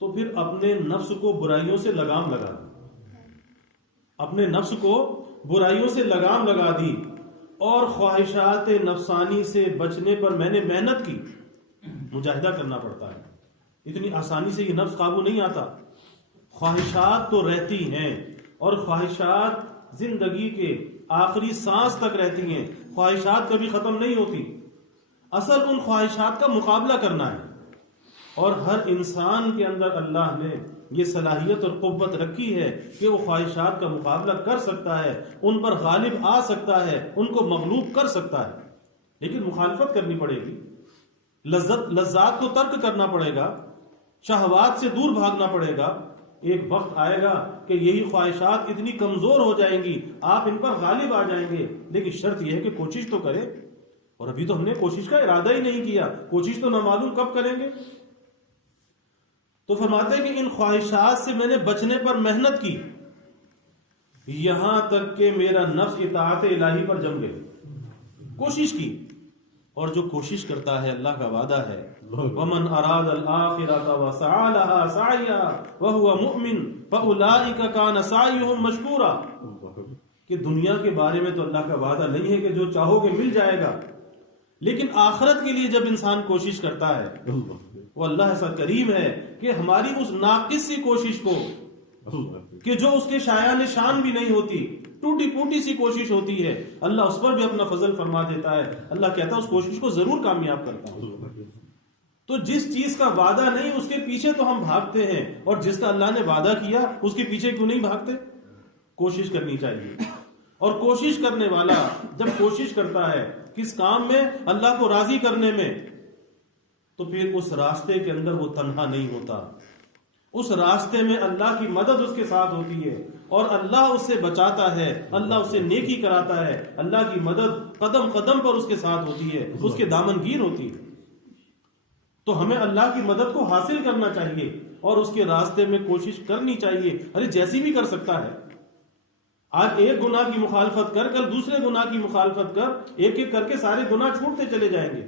تو پھر اپنے نفس کو برائیوں سے لگام لگا دی، اپنے نفس کو برائیوں سے لگام لگا دی، اور خواہشات نفسانی سے بچنے پر میں نے محنت کی۔ مجاہدہ کرنا پڑتا ہے، اتنی آسانی سے یہ نفس قابو نہیں آتا۔ خواہشات تو رہتی ہیں، اور خواہشات زندگی کے آخری سانس تک رہتی ہیں، خواہشات کبھی ختم نہیں ہوتی۔ اصل ان خواہشات کا مقابلہ کرنا ہے، اور ہر انسان کے اندر اللہ نے یہ صلاحیت اور قوت رکھی ہے کہ وہ خواہشات کا مقابلہ کر سکتا ہے، ان پر غالب آ سکتا ہے، ان کو مغلوب کر سکتا ہے، لیکن مخالفت کرنی پڑے گی، لذات کو ترک کرنا پڑے گا، شہوات سے دور بھاگنا پڑے گا۔ ایک وقت آئے گا کہ یہی خواہشات اتنی کمزور ہو جائیں گی، آپ ان پر غالب آ جائیں گے، لیکن شرط یہ ہے کہ کوشش تو کریں، اور ابھی تو ہم نے کوشش کا ارادہ ہی نہیں کیا، کوشش تو نہ معلوم کب کریں گے۔ تو فرماتے ہیں کہ ان خواہشات سے میں نے بچنے پر محنت کی، یہاں تک کہ میرا نفس اطاعت الہی پر جم گیا، کوشش کی۔ اور جو کوشش کرتا ہے، اللہ کا وعدہ ہے وَمَنْ أَرَادَ الْآخِرَةَ وَسَعَى لَهَا سَعْيَهَا وَهُوَ مُؤْمِنٌ فَأُولَٰئِكَ كَانَ سَعْيُهُمْ مَشْكُورًا، کہ دنیا کے بارے میں تو اللہ کا وعدہ نہیں ہے کہ جو چاہو گے مل جائے گا، لیکن آخرت کے لیے جب انسان کوشش کرتا ہے، وہ اللہ ایسا کریم ہے کہ ہماری اس ناقص سی کوشش کو، کہ جو اس کے شایان شان بھی نہیں ہوتی، ٹوٹی پوٹی سی کوشش ہوتی ہے، اللہ اس پر بھی اپنا فضل فرما دیتا ہے۔ اللہ کہتا ہے اس کوشش کو ضرور کامیاب کرتا ہوں۔ تو جس چیز کا وعدہ نہیں اس کے پیچھے تو ہم بھاگتے ہیں، اور جس کا اللہ نے وعدہ کیا اس کے پیچھے کیوں نہیں بھاگتے؟ کوشش کرنی چاہیے۔ اور کوشش کرنے والا جب کوشش کرتا ہے کس کام میں؟ اللہ کو راضی کرنے میں، تو پھر اس راستے کے اندر وہ تنہا نہیں ہوتا، اس راستے میں اللہ کی مدد اس کے ساتھ ہوتی ہے، اور اللہ اس سے بچاتا ہے، اللہ اس سے نیکی کراتا ہے، اللہ کی مدد قدم قدم پر اس کے ساتھ ہوتی ہے، اس کے دامن گیر ہوتی ہے۔ تو ہمیں اللہ کی مدد کو حاصل کرنا چاہیے، اور اس کے راستے میں کوشش کرنی چاہیے۔ ارے جیسی بھی کر سکتا ہے، آج ایک گناہ کی مخالفت کر، کل دوسرے گناہ کی مخالفت کر، ایک ایک کر کے سارے گناہ چھوٹتے چلے جائیں گے۔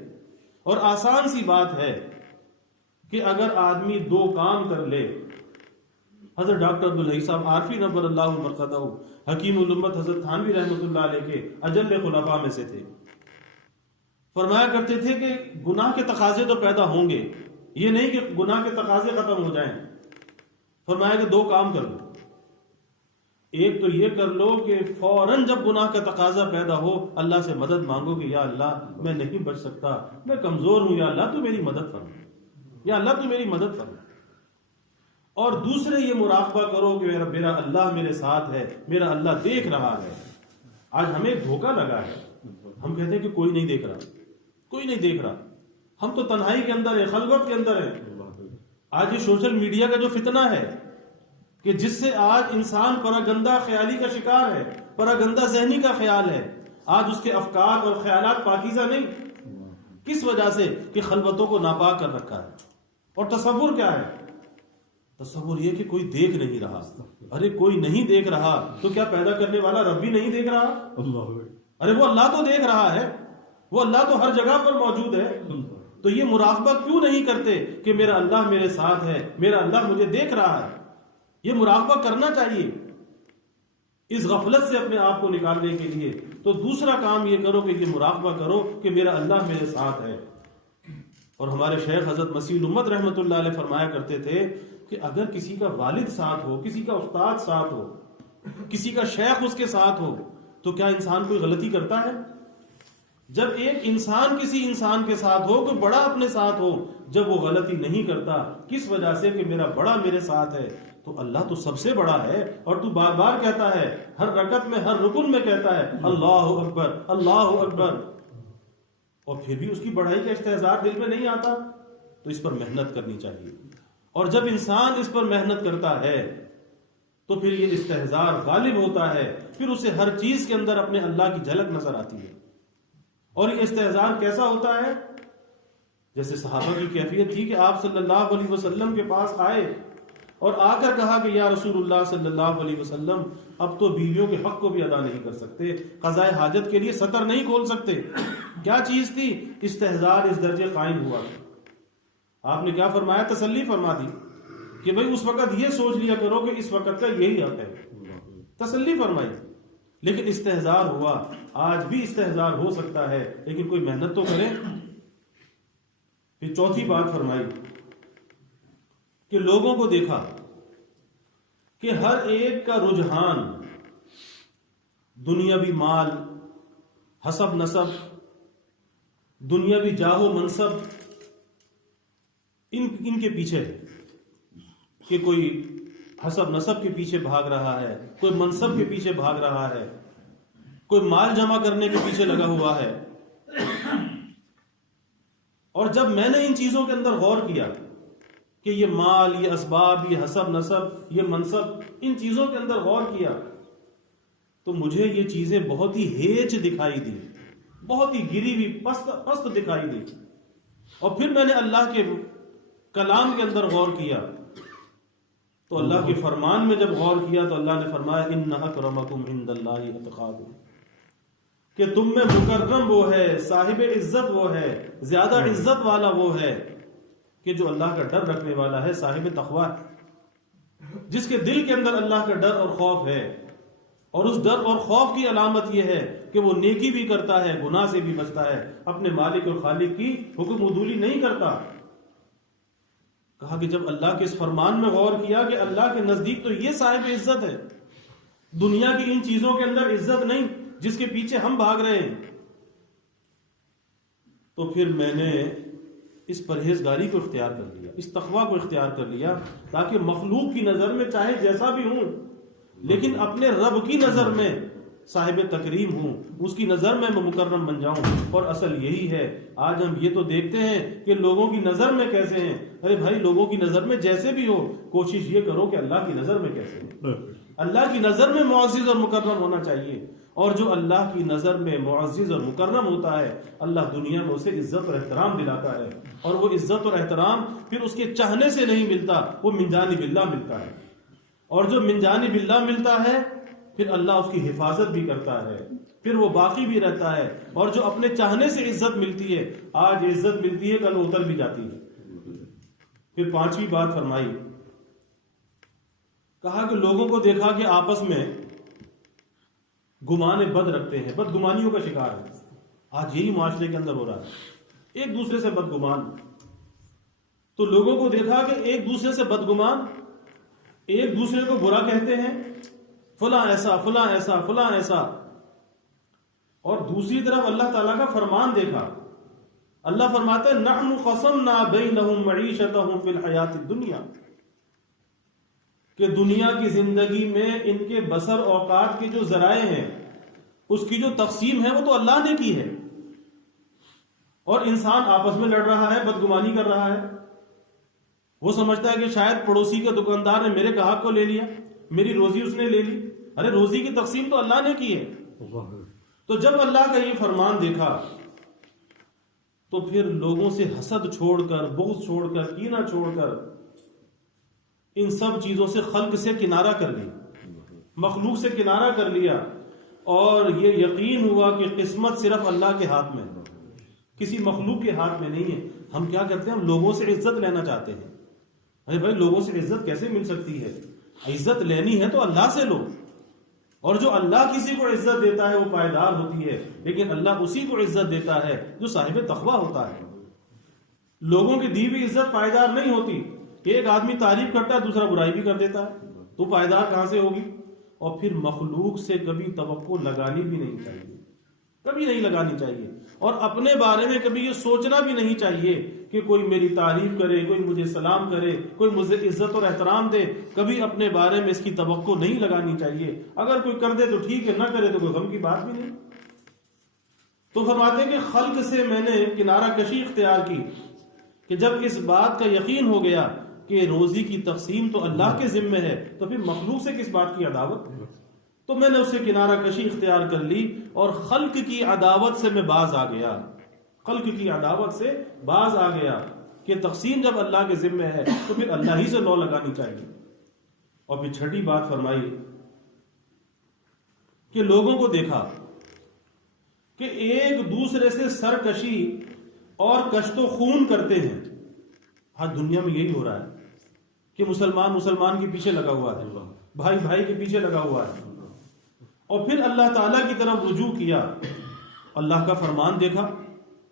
اور آسان سی بات ہے کہ اگر آدمی 2 کام کر لے، حضرت ڈاکٹر عبدالحی صاحب عارفی نبر اللہ مرقدہ، حکیم الامت حضرت تھانوی رحمۃ اللہ علیہ کے اجل خلفاء میں سے تھے، فرمایا کرتے تھے کہ گناہ کے تقاضے تو پیدا ہوں گے، یہ نہیں کہ گناہ کے تقاضے ختم ہو جائیں۔ فرمایا کہ 2 کام کر لو، ایک تو یہ کر لو کہ فوراً جب گناہ کا تقاضا پیدا ہو اللہ سے مدد مانگو کہ یا اللہ میں نہیں بچ سکتا، میں کمزور ہوں، یا اللہ تو میری مدد فرما، یا اللہ تو میری مدد فرما۔ اور دوسرے یہ مراقبہ کرو کہ میرا اللہ میرے ساتھ ہے، میرا اللہ دیکھ رہا ہے۔ آج ہمیں ایک دھوکہ لگا ہے، ہم کہتے ہیں کہ کوئی نہیں دیکھ رہا، کوئی نہیں دیکھ رہا، ہم تو تنہائی کے اندر ہے، خلوت کے اندر ہے۔ آج یہ سوشل میڈیا کا جو فتنہ ہے کہ جس سے آج انسان پراگندہ خیالی کا شکار ہے، پراگندہ ذہنی کا خیال ہے، آج اس کے افکار اور خیالات پاکیزہ نہیں۔ کس وجہ سے؟ کہ خلوتوں کو ناپاک کر رکھا ہے۔ اور تصور کیا ہے؟ تصور یہ کہ کوئی دیکھ نہیں رہا۔ ارے کوئی نہیں دیکھ رہا تو کیا پیدا کرنے والا رب بھی نہیں دیکھ رہا؟ ارے وہ اللہ تو دیکھ رہا ہے، وہ اللہ تو ہر جگہ پر موجود ہے۔ تو یہ مراقبہ کیوں نہیں کرتے کہ میرا اللہ میرے ساتھ ہے، میرا اللہ مجھے دیکھ رہا ہے؟ یہ مراقبہ کرنا چاہیے اس غفلت سے اپنے آپ کو نکالنے کے لیے۔ تو دوسرا کام یہ کرو کہ یہ مراقبہ کرو کہ میرا اللہ میرے ساتھ ہے۔ اور ہمارے شیخ حضرت مسیح الامت رحمۃ اللہ علیہ فرمایا کرتے تھے کہ اگر کسی کا والد ساتھ ہو، کسی کا استاد ساتھ ہو، کسی کا شیخ اس کے ساتھ ہو، تو کیا انسان کوئی غلطی کرتا ہے؟ جب ایک انسان کسی انسان کے ساتھ ہو، کوئی بڑا اپنے ساتھ ہو، جب وہ غلطی نہیں کرتا، کس وجہ سے؟ کہ میرا بڑا میرے ساتھ ہے۔ تو اللہ تو سب سے بڑا ہے، اور تو بار بار کہتا ہے، ہر رکعت میں، ہر رکن میں کہتا ہے اللہ اکبر، اللہ اکبر، اور پھر بھی اس کی بڑائی کا استحضار دل میں نہیں آتا۔ تو اس پر محنت کرنی چاہیے، اور جب انسان اس پر محنت کرتا ہے تو پھر یہ استحضار غالب ہوتا ہے، پھر اسے ہر چیز کے اندر اپنے اللہ کی جھلک نظر آتی ہے۔ اور یہ استحضار کیسا ہوتا ہے؟ جیسے صحابہ کی کیفیت تھی کہ آپ صلی اللہ علیہ وسلم کے پاس آئے اور آ کر کہا کہ یا رسول اللہ صلی اللہ علیہ وسلم اب تو بیویوں کے حق کو بھی ادا نہیں کر سکتے، قضاء حاجت کے لیے سطر نہیں کھول سکتے۔ کیا چیز تھی؟ استحضار اس درجے قائم ہوا۔ آپ نے کیا فرمایا؟ تسلی فرما دی کہ بھئی اس وقت یہ سوچ لیا کرو کہ اس وقت کا یہی حق ہے، تسلی فرمائی۔ لیکن استحضار ہوا، آج بھی استحضار ہو سکتا ہے، لیکن کوئی محنت تو کرے۔ پھر چوتھی بات فرمائی کہ لوگوں کو دیکھا کہ ہر ایک کا رجحان دنیاوی مال، حسب نسب، دنیاوی جاہ و منصب، ان کے پیچھے ہے کہ کوئی حسب نسب کے پیچھے بھاگ رہا ہے، کوئی منصب کے پیچھے بھاگ رہا ہے، کوئی مال جمع کرنے کے پیچھے لگا ہوا ہے۔ اور جب میں نے ان چیزوں کے اندر غور کیا کہ یہ مال، یہ اسباب، یہ حسب نسب، یہ منصب، ان چیزوں کے اندر غور کیا تو مجھے یہ چیزیں بہت ہی ہیچ دکھائی دی، بہت ہی گری ہوئی پست دکھائی دی۔ اور پھر میں نے اللہ کے کلام کے اندر غور کیا تو اللہ کے فرمان میں جب غور کیا تو اللہ نے فرمایا ان اکرمکم عند اللہ اتقاکم، کہ تم میں مکرم وہ ہے، صاحب عزت وہ ہے، زیادہ عزت والا وہ ہے کہ جو اللہ کا ڈر رکھنے والا ہے، صاحب تقوی ہے، جس کے دل کے اندر اللہ کا ڈر اور خوف ہے۔ اور اس ڈر اور خوف کی علامت یہ ہے کہ وہ نیکی بھی کرتا ہے، گناہ سے بھی بچتا ہے، اپنے مالک اور خالق کی حکم عدولی نہیں کرتا۔ کہا کہ جب اللہ کے اس فرمان میں غور کیا کہ اللہ کے نزدیک تو یہ صاحب عزت ہے، دنیا کی ان چیزوں کے اندر عزت نہیں جس کے پیچھے ہم بھاگ رہے ہیں، تو پھر میں نے اس پرہیزگاری کو اختیار کر لیا، اس تقوی کو اختیار کر لیا، تاکہ مخلوق کی نظر میں چاہے جیسا بھی ہوں لیکن اپنے رب کی نظر میں صاحب تکریم ہوں، اس کی نظر میں مکرم بن جاؤں۔ اور اصل یہی ہے، آج ہم یہ تو دیکھتے ہیں کہ لوگوں کی نظر میں کیسے ہیں۔ ارے بھائی، لوگوں کی نظر میں جیسے بھی ہو، کوشش یہ کرو کہ اللہ کی نظر میں کیسے ہیں۔ اللہ کی نظر میں معزز اور مکرم ہونا چاہیے، اور جو اللہ کی نظر میں معزز اور مکرم ہوتا ہے، اللہ دنیا میں اسے عزت اور احترام دلاتا ہے، اور وہ عزت اور احترام پھر اس کے چاہنے سے نہیں ملتا، وہ من جانب اللہ ملتا ہے، اور جو من جانب اللہ ملتا ہے پھر اللہ اس کی حفاظت بھی کرتا ہے، پھر وہ باقی بھی رہتا ہے۔ اور جو اپنے چاہنے سے عزت ملتی ہے، آج عزت ملتی ہے، کل اتر بھی جاتی ہے۔ پھر پانچویں بات فرمائی، کہا کہ لوگوں کو دیکھا کہ آپس میں گمان بد رکھتے ہیں، بدگمانیوں کا شکار ہے۔ آج یہی معاشرے کے اندر ہو رہا ہے، ایک دوسرے سے بدگمان۔ تو لوگوں کو دیکھا کہ ایک دوسرے سے بدگمان، ایک دوسرے کو برا کہتے ہیں، فلاں ایسا، فلاں ایسا، فلاں ایسا۔ اور دوسری طرف اللہ تعالیٰ کا فرمان دیکھا، اللہ فرماتے ہیں نحن قسمنا بینہم معیشتہم فی الحیات الدنیا، کہ دنیا کی زندگی میں ان کے بسر اوقات کے جو ذرائع ہیں، اس کی جو تقسیم ہے وہ تو اللہ نے کی ہے، اور انسان آپس میں لڑ رہا ہے، بدگمانی کر رہا ہے۔ وہ سمجھتا ہے کہ شاید پڑوسی کے دکاندار نے میرے گاہک کو لے لیا، میری روزی اس نے لے لی۔ ارے روزی کی تقسیم تو اللہ نے کی ہے۔ تو جب اللہ کا یہ فرمان دیکھا تو پھر لوگوں سے حسد چھوڑ کر، بغض چھوڑ کر، کینہ چھوڑ کر، ان سب چیزوں سے خلق سے کنارہ کر لیا، مخلوق سے کنارہ کر لیا، اور یہ یقین ہوا کہ قسمت صرف اللہ کے ہاتھ میں ہے، کسی مخلوق کے ہاتھ میں نہیں ہے۔ ہم کیا کرتے ہیں؟ ہم لوگوں سے عزت لینا چاہتے ہیں۔ ارے بھائی، لوگوں سے عزت کیسے مل سکتی ہے؟ عزت لینی ہے تو اللہ سے لو، اور جو اللہ کسی کو عزت دیتا ہے وہ پائیدار ہوتی ہے، لیکن اللہ اسی کو عزت دیتا ہے جو صاحب تقوی ہوتا ہے۔ لوگوں کی دی ہوئی عزت پائیدار نہیں ہوتی۔ ایک آدمی تعریف کرتا ہے، دوسرا برائی بھی کر دیتا ہے، تو پائیدار کہاں سے ہوگی؟ اور پھر مخلوق سے کبھی توقع لگانی بھی نہیں چاہیے، کبھی نہیں لگانی چاہیے، اور اپنے بارے میں کبھی یہ سوچنا بھی نہیں چاہیے کہ کوئی میری تعریف کرے، کوئی مجھے سلام کرے، کوئی مجھے عزت اور احترام دے۔ کبھی اپنے بارے میں اس کی توقع نہیں لگانی چاہیے۔ اگر کوئی کر دے تو ٹھیک ہے، نہ کرے تو کوئی غم کی بات بھی نہیں۔ تو فرماتے ہیں کہ خلق سے میں نے کنارہ کشی اختیار کی، کہ جب اس بات کا یقین ہو گیا کہ روزی کی تقسیم تو اللہ کے ذمہ ہے، تو پھر مخلوق سے کس بات کی عداوت؟ تو میں نے اس سے کنارہ کشی اختیار کر لی، اور خلق کی عداوت سے میں باز آ گیا، خلق کی عداوت سے باز آ گیا، کہ تقسیم جب اللہ کے ذمہ ہے تو پھر اللہ ہی سے لو لگانی چاہیے۔ اور پھر چھٹی بات فرمائی کہ لوگوں کو دیکھا کہ ایک دوسرے سے سرکشی اور کشت و خون کرتے ہیں. آج دنیا میں یہی ہو رہا ہے کہ مسلمان کے پیچھے لگا ہوا ہے, بھائی بھائی کے پیچھے لگا ہوا ہے. اور پھر اللہ تعالیٰ کی طرف رجوع کیا, اللہ کا فرمان دیکھا.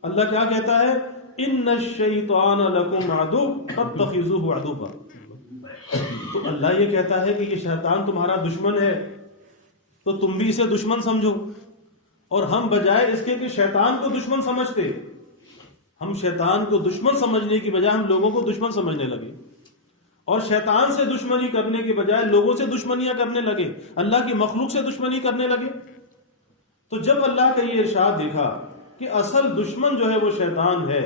اللہ کیا کہتا ہے؟ ان الشیطان لکم عدو فاتخذوہ عدوا. تو اللہ یہ کہتا ہے کہ یہ شیطان تمہارا دشمن ہے تو تم بھی اسے دشمن سمجھو. اور ہم بجائے اس کے کہ شیطان کو دشمن سمجھتے, ہم شیطان کو دشمن سمجھنے کی بجائے ہم لوگوں کو دشمن سمجھنے لگے, اور شیطان سے دشمنی کرنے کے بجائے لوگوں سے دشمنیاں کرنے لگے, اللہ کی مخلوق سے دشمنی کرنے لگے. تو جب اللہ کا یہ ارشاد دیکھا کہ اصل دشمن جو ہے وہ شیطان ہے,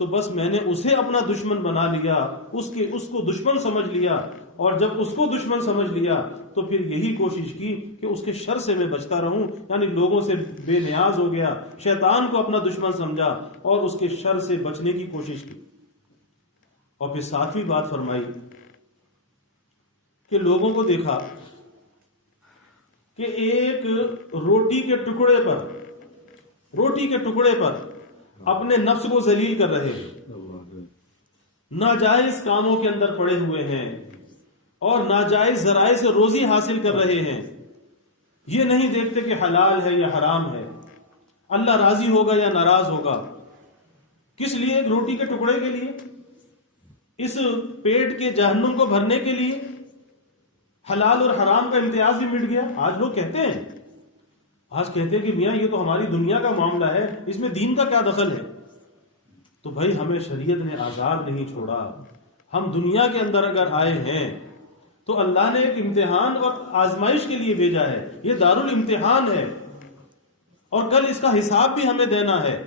تو بس میں نے اسے اپنا دشمن بنا لیا, اس کو دشمن سمجھ لیا. اور جب اس کو دشمن سمجھ لیا تو پھر یہی کوشش کی کہ اس کے شر سے میں بچتا رہوں, یعنی لوگوں سے بے نیاز ہو گیا, شیطان کو اپنا دشمن سمجھا اور اس کے شر سے بچنے کی کوشش کی. اور پھر ساتویں بات فرمائی کہ لوگوں کو دیکھا کہ ایک روٹی کے ٹکڑے پر اپنے نفس کو ذلیل کر رہے ہیں, ناجائز کاموں کے اندر پڑے ہوئے ہیں اور ناجائز ذرائع سے روزی حاصل کر رہے ہیں. یہ نہیں دیکھتے کہ حلال ہے یا حرام ہے, اللہ راضی ہوگا یا ناراض ہوگا. کس لیے؟ ایک روٹی کے ٹکڑے کے لیے, اس پیٹ کے جہنم کو بھرنے کے لیے. حلال اور حرام کا امتیاز بھی مٹ گیا. آج لوگ کہتے ہیں کہ میاں یہ تو ہماری دنیا کا معاملہ ہے, اس میں دین کا کیا دخل ہے؟ تو بھائی ہمیں شریعت نے آزاد نہیں چھوڑا. ہم دنیا کے اندر اگر آئے ہیں تو اللہ نے ایک امتحان اور آزمائش کے لیے بھیجا ہے. یہ دارالامتحان ہے اور کل اس کا حساب بھی ہمیں دینا ہے.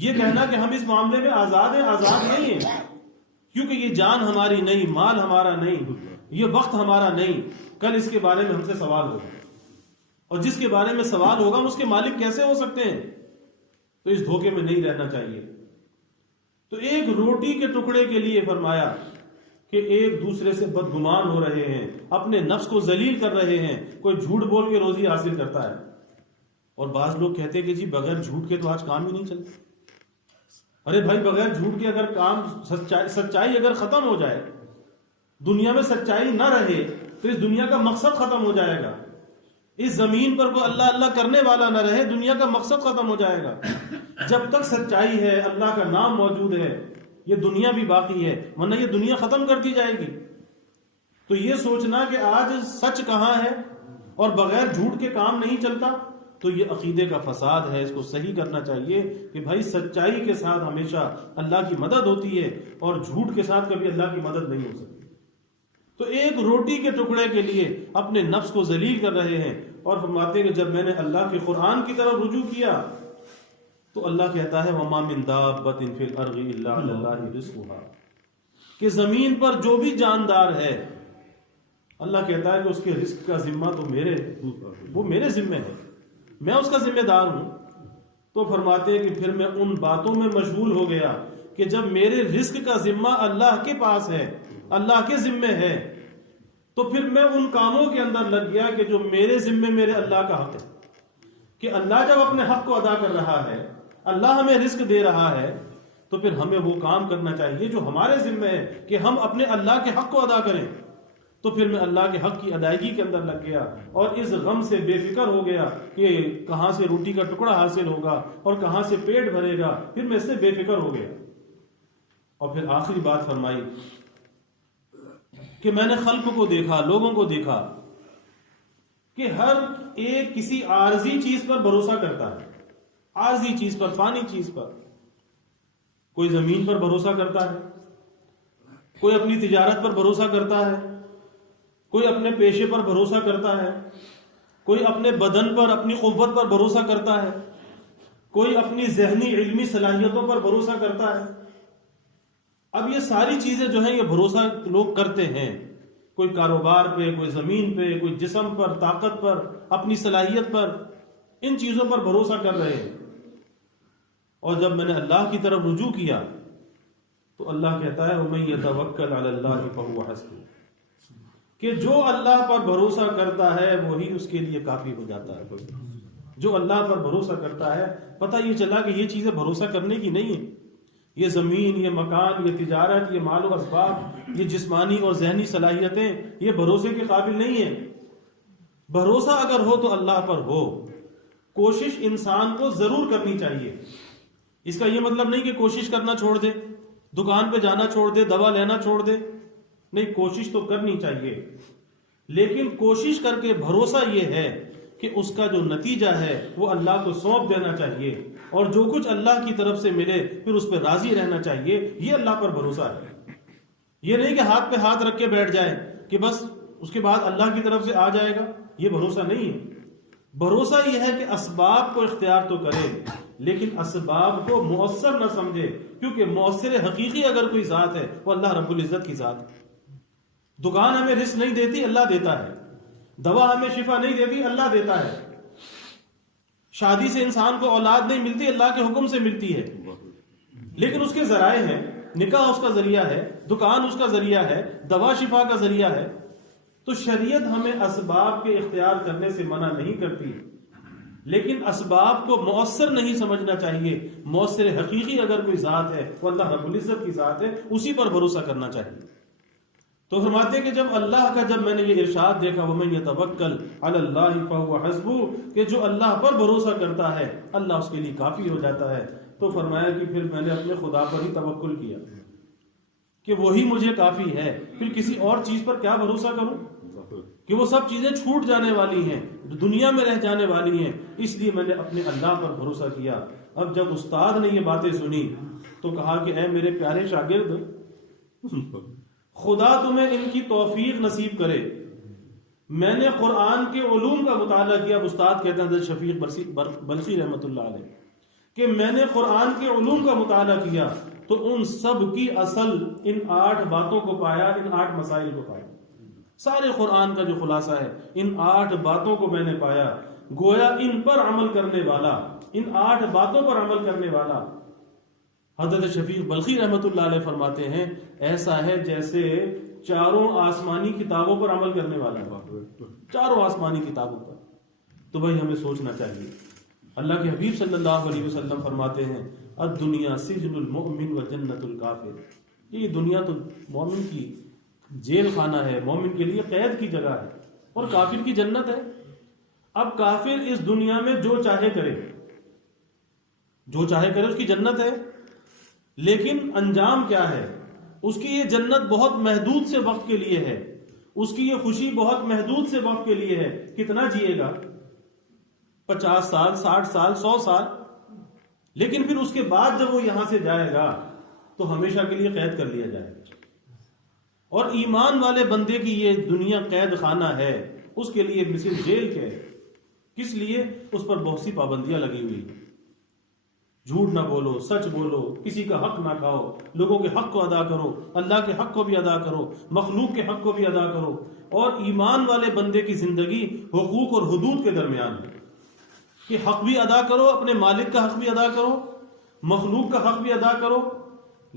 یہ کہنا کہ ہم اس معاملے میں آزاد ہیں, آزاد نہیں ہیں, کیونکہ یہ جان ہماری نہیں, مال ہمارا نہیں, یہ وقت ہمارا نہیں. کل اس کے بارے میں ہم سے سوال ہوگا, اور جس کے بارے میں سوال ہوگا ہم اس کے مالک کیسے ہو سکتے ہیں؟ تو اس دھوکے میں نہیں رہنا چاہیے. تو ایک روٹی کے ٹکڑے کے لیے فرمایا کہ ایک دوسرے سے بدگمان ہو رہے ہیں, اپنے نفس کو ذلیل کر رہے ہیں. کوئی جھوٹ بول کے روزی حاصل کرتا ہے, اور بعض لوگ کہتے ہیں کہ جی بغیر جھوٹ کے تو آج کام ہی نہیں چلتا. ارے بھائی بغیر جھوٹ کے اگر کام, سچائی اگر ختم ہو جائے, دنیا میں سچائی نہ رہے تو اس دنیا کا مقصد ختم ہو جائے گا. اس زمین پر کوئی اللہ اللہ کرنے والا نہ رہے, دنیا کا مقصد ختم ہو جائے گا. جب تک سچائی ہے, اللہ کا نام موجود ہے, یہ دنیا بھی باقی ہے, ورنہ یہ دنیا ختم کر دی جائے گی. تو یہ سوچنا کہ آج سچ کہاں ہے اور بغیر جھوٹ کے کام نہیں چلتا, تو یہ عقیدے کا فساد ہے. اس کو صحیح کرنا چاہیے کہ بھائی سچائی کے ساتھ ہمیشہ اللہ کی مدد ہوتی ہے اور جھوٹ کے ساتھ کبھی اللہ کی مدد نہیں ہو سکتی. تو ایک روٹی کے ٹکڑے کے لیے اپنے نفس کو ذلیل کر رہے ہیں, اور فرماتے ہیں کہ جب میں نے اللہ کے قرآن کی طرف رجوع کیا تو اللہ کہتا ہے وَمَا مِن دَابَّةٍ فِي الْأَرْضِ إِلَّا عَلَى اللَّهِ رِزْقُهَا, کہ زمین پر جو بھی جاندار ہے, اللہ کہتا ہے کہ اس کے رزق کا ذمہ تو وہ میرے ذمہ ہے, میں اس کا ذمہ دار ہوں. تو فرماتے ہیں کہ پھر میں ان باتوں میں مشغول ہو گیا کہ جب میرے رزق کا ذمہ اللہ کے پاس ہے, اللہ کے ذمہ ہے, تو پھر میں ان کاموں کے اندر لگ گیا کہ جو میرے ذمہ میرے اللہ کا حق ہے. کہ اللہ جب اپنے حق کو ادا کر رہا ہے, اللہ ہمیں رزق دے رہا ہے, تو پھر ہمیں وہ کام کرنا چاہیے جو ہمارے ذمہ ہے کہ ہم اپنے اللہ کے حق کو ادا کریں. تو پھر میں اللہ کے حق کی ادائیگی کے اندر لگ گیا اور اس غم سے بے فکر ہو گیا کہ کہاں سے روٹی کا ٹکڑا حاصل ہوگا اور کہاں سے پیٹ بھرے گا. پھر میں اس سے بے فکر ہو گیا. اور پھر آخری بات فرمائی کہ میں نے خلق کو دیکھا, لوگوں کو دیکھا کہ ہر ایک کسی عارضی چیز پر بھروسہ کرتا ہے, عارضی چیز پر, فانی چیز پر. کوئی زمین پر بھروسہ کرتا ہے, کوئی اپنی تجارت پر بھروسہ کرتا ہے, کوئی اپنے پیشے پر بھروسہ کرتا ہے, کوئی اپنے بدن پر, اپنی قوت پر بھروسہ کرتا ہے, کوئی اپنی ذہنی علمی صلاحیتوں پر بھروسہ کرتا ہے. اب یہ ساری چیزیں جو ہیں یہ بھروسہ لوگ کرتے ہیں, کوئی کاروبار پہ, کوئی زمین پہ, کوئی جسم پر, طاقت پر, اپنی صلاحیت پر, ان چیزوں پر بھروسہ کر رہے ہیں. اور جب میں نے اللہ کی طرف رجوع کیا تو اللہ کہتا ہے وَمَن يَتَوَكَّلْ عَلَى اللَّهِ فَهُوَ حَسْبُهُ, کہ جو اللہ پر بھروسہ کرتا ہے وہی اس کے لیے کافی ہو جاتا ہے. جو اللہ پر بھروسہ کرتا ہے، پتہ یہ چلا کہ یہ چیزیں بھروسہ کرنے کی نہیں ہیں. یہ زمین، یہ مکان، یہ تجارت، یہ مال و اسباب، یہ جسمانی اور ذہنی صلاحیتیں یہ بھروسے کے قابل نہیں ہیں. بھروسہ اگر ہو تو اللہ پر ہو. کوشش انسان کو ضرور کرنی چاہیے. اس کا یہ مطلب نہیں کہ کوشش کرنا چھوڑ دے، دکان پہ جانا چھوڑ دے، دوا لینا چھوڑ دے. نہیں، کوشش تو کرنی چاہیے، لیکن کوشش کر کے بھروسہ یہ ہے کہ اس کا جو نتیجہ ہے وہ اللہ کو سونپ دینا چاہیے، اور جو کچھ اللہ کی طرف سے ملے پھر اس پہ راضی رہنا چاہیے. یہ اللہ پر بھروسہ ہے. یہ نہیں کہ ہاتھ پہ ہاتھ رکھ کے بیٹھ جائے کہ بس اس کے بعد اللہ کی طرف سے آ جائے گا. یہ بھروسہ نہیں ہے. بھروسہ یہ ہے کہ اسباب کو اختیار تو کرے لیکن اسباب کو مؤثر نہ سمجھے، کیونکہ مؤثر حقیقی اگر کوئی ذات ہے وہ اللہ رب العزت کی ذات ہے. دکان ہمیں رزق نہیں دیتی، اللہ دیتا ہے. دوا ہمیں شفا نہیں دیتی، اللہ دیتا ہے. شادی سے انسان کو اولاد نہیں ملتی، اللہ کے حکم سے ملتی ہے، لیکن اس کے ذرائع ہیں. نکاح اس کا ذریعہ ہے، دکان اس کا ذریعہ ہے، دوا شفا کا ذریعہ ہے. تو شریعت ہمیں اسباب کے اختیار کرنے سے منع نہیں کرتی، لیکن اسباب کو مؤثر نہیں سمجھنا چاہیے. مؤثر حقیقی اگر کوئی ذات ہے وہ اللہ رب العزت کی ذات ہے، اسی پر بھروسہ کرنا چاہیے. تو فرماتے ہیں کہ جب اللہ کا جب میں نے یہ ارشاد دیکھا وَمَن يَتَوَكَّلْ عَلَى اللَّهِ فَهُوَ حَسْبُهُ، کہ جو اللہ پر بھروسہ کرتا ہے اللہ اس کے لیے کافی ہو جاتا ہے. تو فرمایا کہ پھر میں نے اپنے خدا پر ہی توکل کیا کہ وہی مجھے کافی ہے. پھر کسی اور چیز پر کیا بھروسہ کروں کہ وہ سب چیزیں چھوٹ جانے والی ہیں، دنیا میں رہ جانے والی ہیں. اس لیے میں نے اپنے اللہ پر بھروسہ کیا. اب جب استاد نے یہ باتیں سنی تو کہا کہ اے میرے پیارے شاگرد، خدا تمہیں ان کی توفیق نصیب کرے. میں نے قرآن کے علوم کا مطالعہ کیا. استاد کہتے ہیں حضرت شفیق بلخی رحمۃ اللہ علیہ کہ میں نے قرآن کے علوم کا مطالعہ کیا تو ان سب کی اصل ان 8 باتوں کو پایا، ان 8 مسائل کو پایا. سارے قرآن کا جو خلاصہ ہے ان 8 باتوں کو میں نے پایا. گویا ان پر عمل کرنے والا، ان 8 باتوں پر عمل کرنے والا، حضرت شفیق بلخی رحمۃ اللہ علیہ فرماتے ہیں ایسا ہے جیسے 4 آسمانی کتابوں پر عمل کرنے والا. 4 آسمانی کتابوں پر. تو بھائی ہمیں سوچنا چاہیے. اللہ کے حبیب صلی اللہ علیہ وسلم فرماتے ہیں الدنیا سجن المؤمن و جنت الکافر. یہ دنیا تو مومن کی جیل خانہ ہے، مومن کے لیے قید کی جگہ ہے، اور کافر کی جنت ہے. اب کافر اس دنیا میں جو چاہے کرے، جو چاہے کرے، اس کی جنت ہے، لیکن انجام کیا ہے؟ اس کی یہ جنت بہت محدود سے وقت کے لیے ہے، اس کی یہ خوشی بہت محدود سے وقت کے لیے ہے. کتنا جیے گا؟ 50 سال، 60 سال، 100 سال. لیکن پھر اس کے بعد جب وہ یہاں سے جائے گا تو ہمیشہ کے لیے قید کر لیا جائے گا. اور ایمان والے بندے کی یہ دنیا قید خانہ ہے، اس کے لیے مثل جیل کے ہے. کس لیے؟ اس پر بہت سی پابندیاں لگی ہوئی ہیں. جھوٹ نہ بولو، سچ بولو، کسی کا حق نہ کھاؤ، لوگوں کے حق کو ادا کرو، اللہ کے حق کو بھی ادا کرو، مخلوق کے حق کو بھی ادا کرو. اور ایمان والے بندے کی زندگی حقوق اور حدود کے درمیان ہے کہ حق بھی ادا کرو، اپنے مالک کا حق بھی ادا کرو، مخلوق کا حق بھی ادا کرو،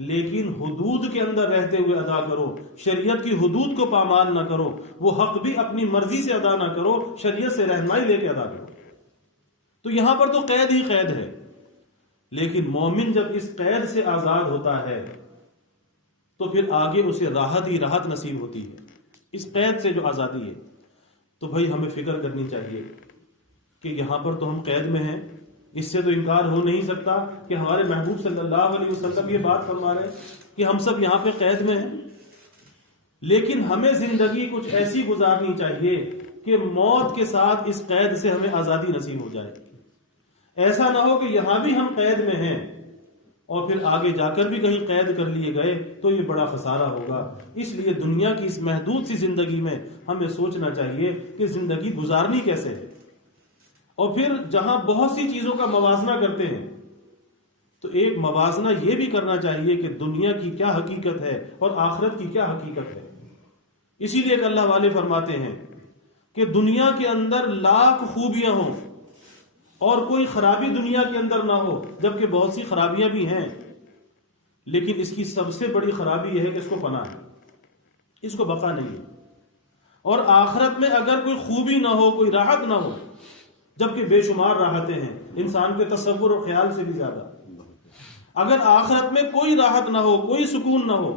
لیکن حدود کے اندر رہتے ہوئے ادا کرو. شریعت کی حدود کو پامال نہ کرو. وہ حق بھی اپنی مرضی سے ادا نہ کرو، شریعت سے رہنمائی لے کے ادا کرو. تو یہاں پر تو قید ہی قید ہے. لیکن مومن جب اس قید سے آزاد ہوتا ہے تو پھر آگے اسے راحت ہی راحت نصیب ہوتی ہے، اس قید سے جو آزادی ہے. تو بھائی ہمیں فکر کرنی چاہیے کہ یہاں پر تو ہم قید میں ہیں. اس سے تو انکار ہو نہیں سکتا کہ ہمارے محبوب صلی اللہ علیہ وسلم یہ بات فرما رہے ہیں کہ ہم سب یہاں پہ قید میں ہیں. لیکن ہمیں زندگی کچھ ایسی گزارنی چاہیے کہ موت کے ساتھ اس قید سے ہمیں آزادی نصیب ہو جائے. ایسا نہ ہو کہ یہاں بھی ہم قید میں ہیں اور پھر آگے جا کر بھی کہیں قید کر لیے گئے تو یہ بڑا خسارہ ہوگا. اس لیے دنیا کی اس محدود سی زندگی میں ہمیں سوچنا چاہیے کہ زندگی گزارنی کیسے ہے. اور پھر جہاں بہت سی چیزوں کا موازنہ کرتے ہیں تو ایک موازنہ یہ بھی کرنا چاہیے کہ دنیا کی کیا حقیقت ہے اور آخرت کی کیا حقیقت ہے. اسی لیے کہ اللہ والے فرماتے ہیں کہ دنیا کے اندر لاکھ خوبیاں ہوں اور کوئی خرابی دنیا کے اندر نہ ہو، جبکہ بہت سی خرابیاں بھی ہیں، لیکن اس کی سب سے بڑی خرابی یہ ہے کہ اس کو فنا ہے، اس کو بقا نہیں ہے. اور آخرت میں اگر کوئی خوبی نہ ہو، کوئی راحت نہ ہو، جبکہ بے شمار راحتیں ہیں انسان کے تصور اور خیال سے بھی زیادہ، اگر آخرت میں کوئی راحت نہ ہو، کوئی سکون نہ ہو،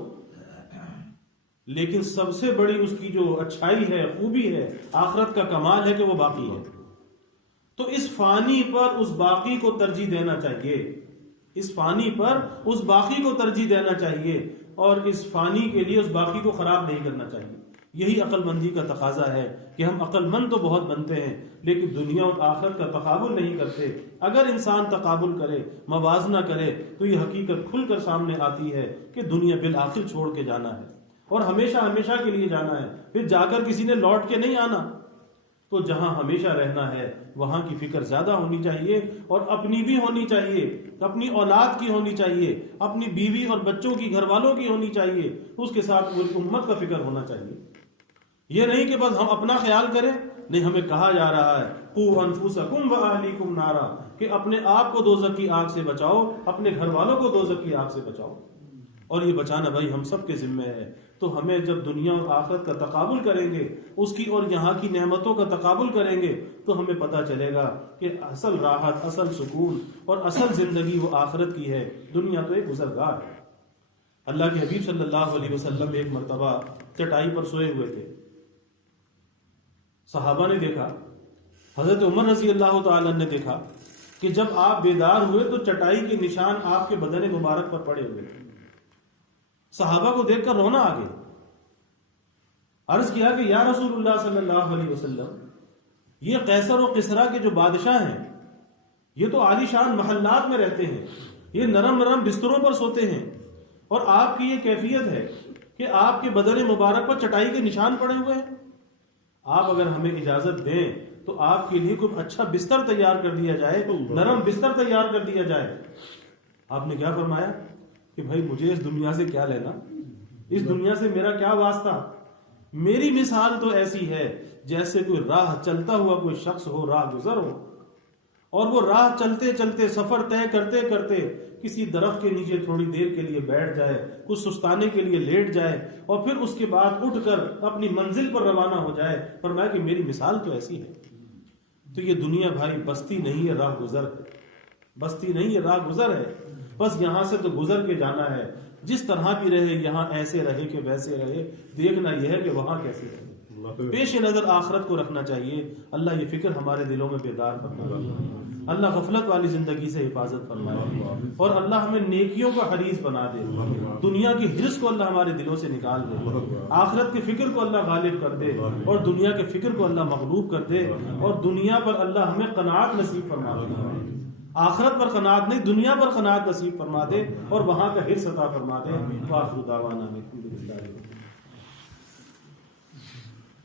لیکن سب سے بڑی اس کی جو اچھائی ہے، خوبی ہے، آخرت کا کمال ہے کہ وہ باقی ہے، تو اس فانی پر اس باقی کو ترجیح دینا چاہیے، اس فانی پر اس باقی کو ترجیح دینا چاہیے، اور اس فانی کے لیے اس باقی کو خراب نہیں کرنا چاہیے۔ یہی عقل مندی کا تقاضا ہے کہ ہم عقل مند تو بہت بنتے ہیں لیکن دنیا اور آخرت کا تقابل نہیں کرتے۔ اگر انسان تقابل کرے، موازنہ کرے، تو یہ حقیقت کھل کر سامنے آتی ہے کہ دنیا بالآخر چھوڑ کے جانا ہے اور ہمیشہ ہمیشہ کے لیے جانا ہے، پھر جا کر کسی نے لوٹ کے نہیں آنا۔ تو جہاں ہمیشہ رہنا ہے وہاں کی فکر زیادہ ہونی چاہیے، اور اپنی بھی ہونی چاہیے، اپنی اولاد کی ہونی چاہیے، اپنی بیوی اور بچوں کی، گھر والوں کی ہونی چاہیے، اس کے ساتھ پوری امت کا فکر ہونا چاہیے۔ یہ نہیں کہ بس ہم اپنا خیال کریں، نہیں، ہمیں کہا جا رہا ہے قوا انفسکم واہلیکم نارا، کہ اپنے آپ کو دوزخ کی آگ سے بچاؤ، اپنے گھر والوں کو دوزخ کی آگ سے بچاؤ، اور یہ بچانا بھائی ہم سب کے ذمہ ہے۔ تو ہمیں جب دنیا اور آخرت کا تقابل کریں گے، اس کی اور یہاں کی نعمتوں کا تقابل کریں گے، تو ہمیں پتہ چلے گا کہ اصل راحت، اصل سکون اور اصل زندگی وہ آخرت کی ہے، دنیا تو ایک گزرگار ہے۔ اللہ کے حبیب صلی اللہ علیہ وسلم ایک مرتبہ چٹائی پر سوئے ہوئے تھے، صحابہ نے دیکھا، حضرت عمر رضی اللہ تعالی نے دیکھا کہ جب آپ بیدار ہوئے تو چٹائی کے نشان آپ کے بدن مبارک پر پڑے ہوئے تھے۔ صحابہ کو دیکھ کر رونا آ گیا، عرض کیا کہ یا رسول اللہ صلی اللہ علیہ وسلم، یہ قیصر و کسریٰ کے جو بادشاہ ہیں یہ تو عالی شان محلات میں رہتے ہیں، یہ نرم نرم بستروں پر سوتے ہیں، اور آپ کی یہ کیفیت ہے کہ آپ کے بدن مبارک پر چٹائی کے نشان پڑے ہوئے ہیں۔ آپ اگر ہمیں اجازت دیں تو آپ کے لیے کوئی اچھا بستر تیار کر دیا جائے، نرم بستر تیار کر دیا جائے۔ آپ نے کیا فرمایا کہ بھائی مجھے اس دنیا سے کیا لینا، اس دنیا سے میرا کیا واسطہ، میری مثال تو ایسی ہے جیسے کوئی راہ چلتا ہوا کوئی شخص ہو، راہ گزر ہو، اور وہ راہ چلتے چلتے، سفر طے کرتے کرتے کسی درخت کے نیچے تھوڑی دیر کے لیے بیٹھ جائے، کچھ سستانے کے لیے لیٹ جائے، اور پھر اس کے بعد اٹھ کر اپنی منزل پر روانہ ہو جائے۔ فرمایا کہ میری مثال تو ایسی ہے۔ تو یہ دنیا بھائی بستی نہیں ہے، راہ گزر ہے، بستی نہیں ہے، راہ گزر ہے، بس یہاں سے تو گزر کے جانا ہے۔ جس طرح بھی رہے، یہاں ایسے رہے کہ ویسے رہے، دیکھنا یہ ہے کہ وہاں کیسے رہے۔ پیش نظر آخرت کو رکھنا چاہیے۔ اللہ یہ فکر ہمارے دلوں میں بیدار فرمائے، اللہ غفلت والی زندگی سے حفاظت فرمائے، اور اللہ ہمیں نیکیوں کا حریص بنا دے، دنیا کی حرص کو اللہ ہمارے دلوں سے نکال دے، آخرت کے فکر کو اللہ غالب کر دے، اور دنیا کے فکر کو اللہ مغلوب کر دے، اور دنیا پر اللہ ہمیں قناعت نصیب فرما دے، آخرت پر قناعت نہیں، دنیا پر قناعت نصیب فرما دے، اور وہاں کا حرص عطا فرما دے۔ وآخر دعوانا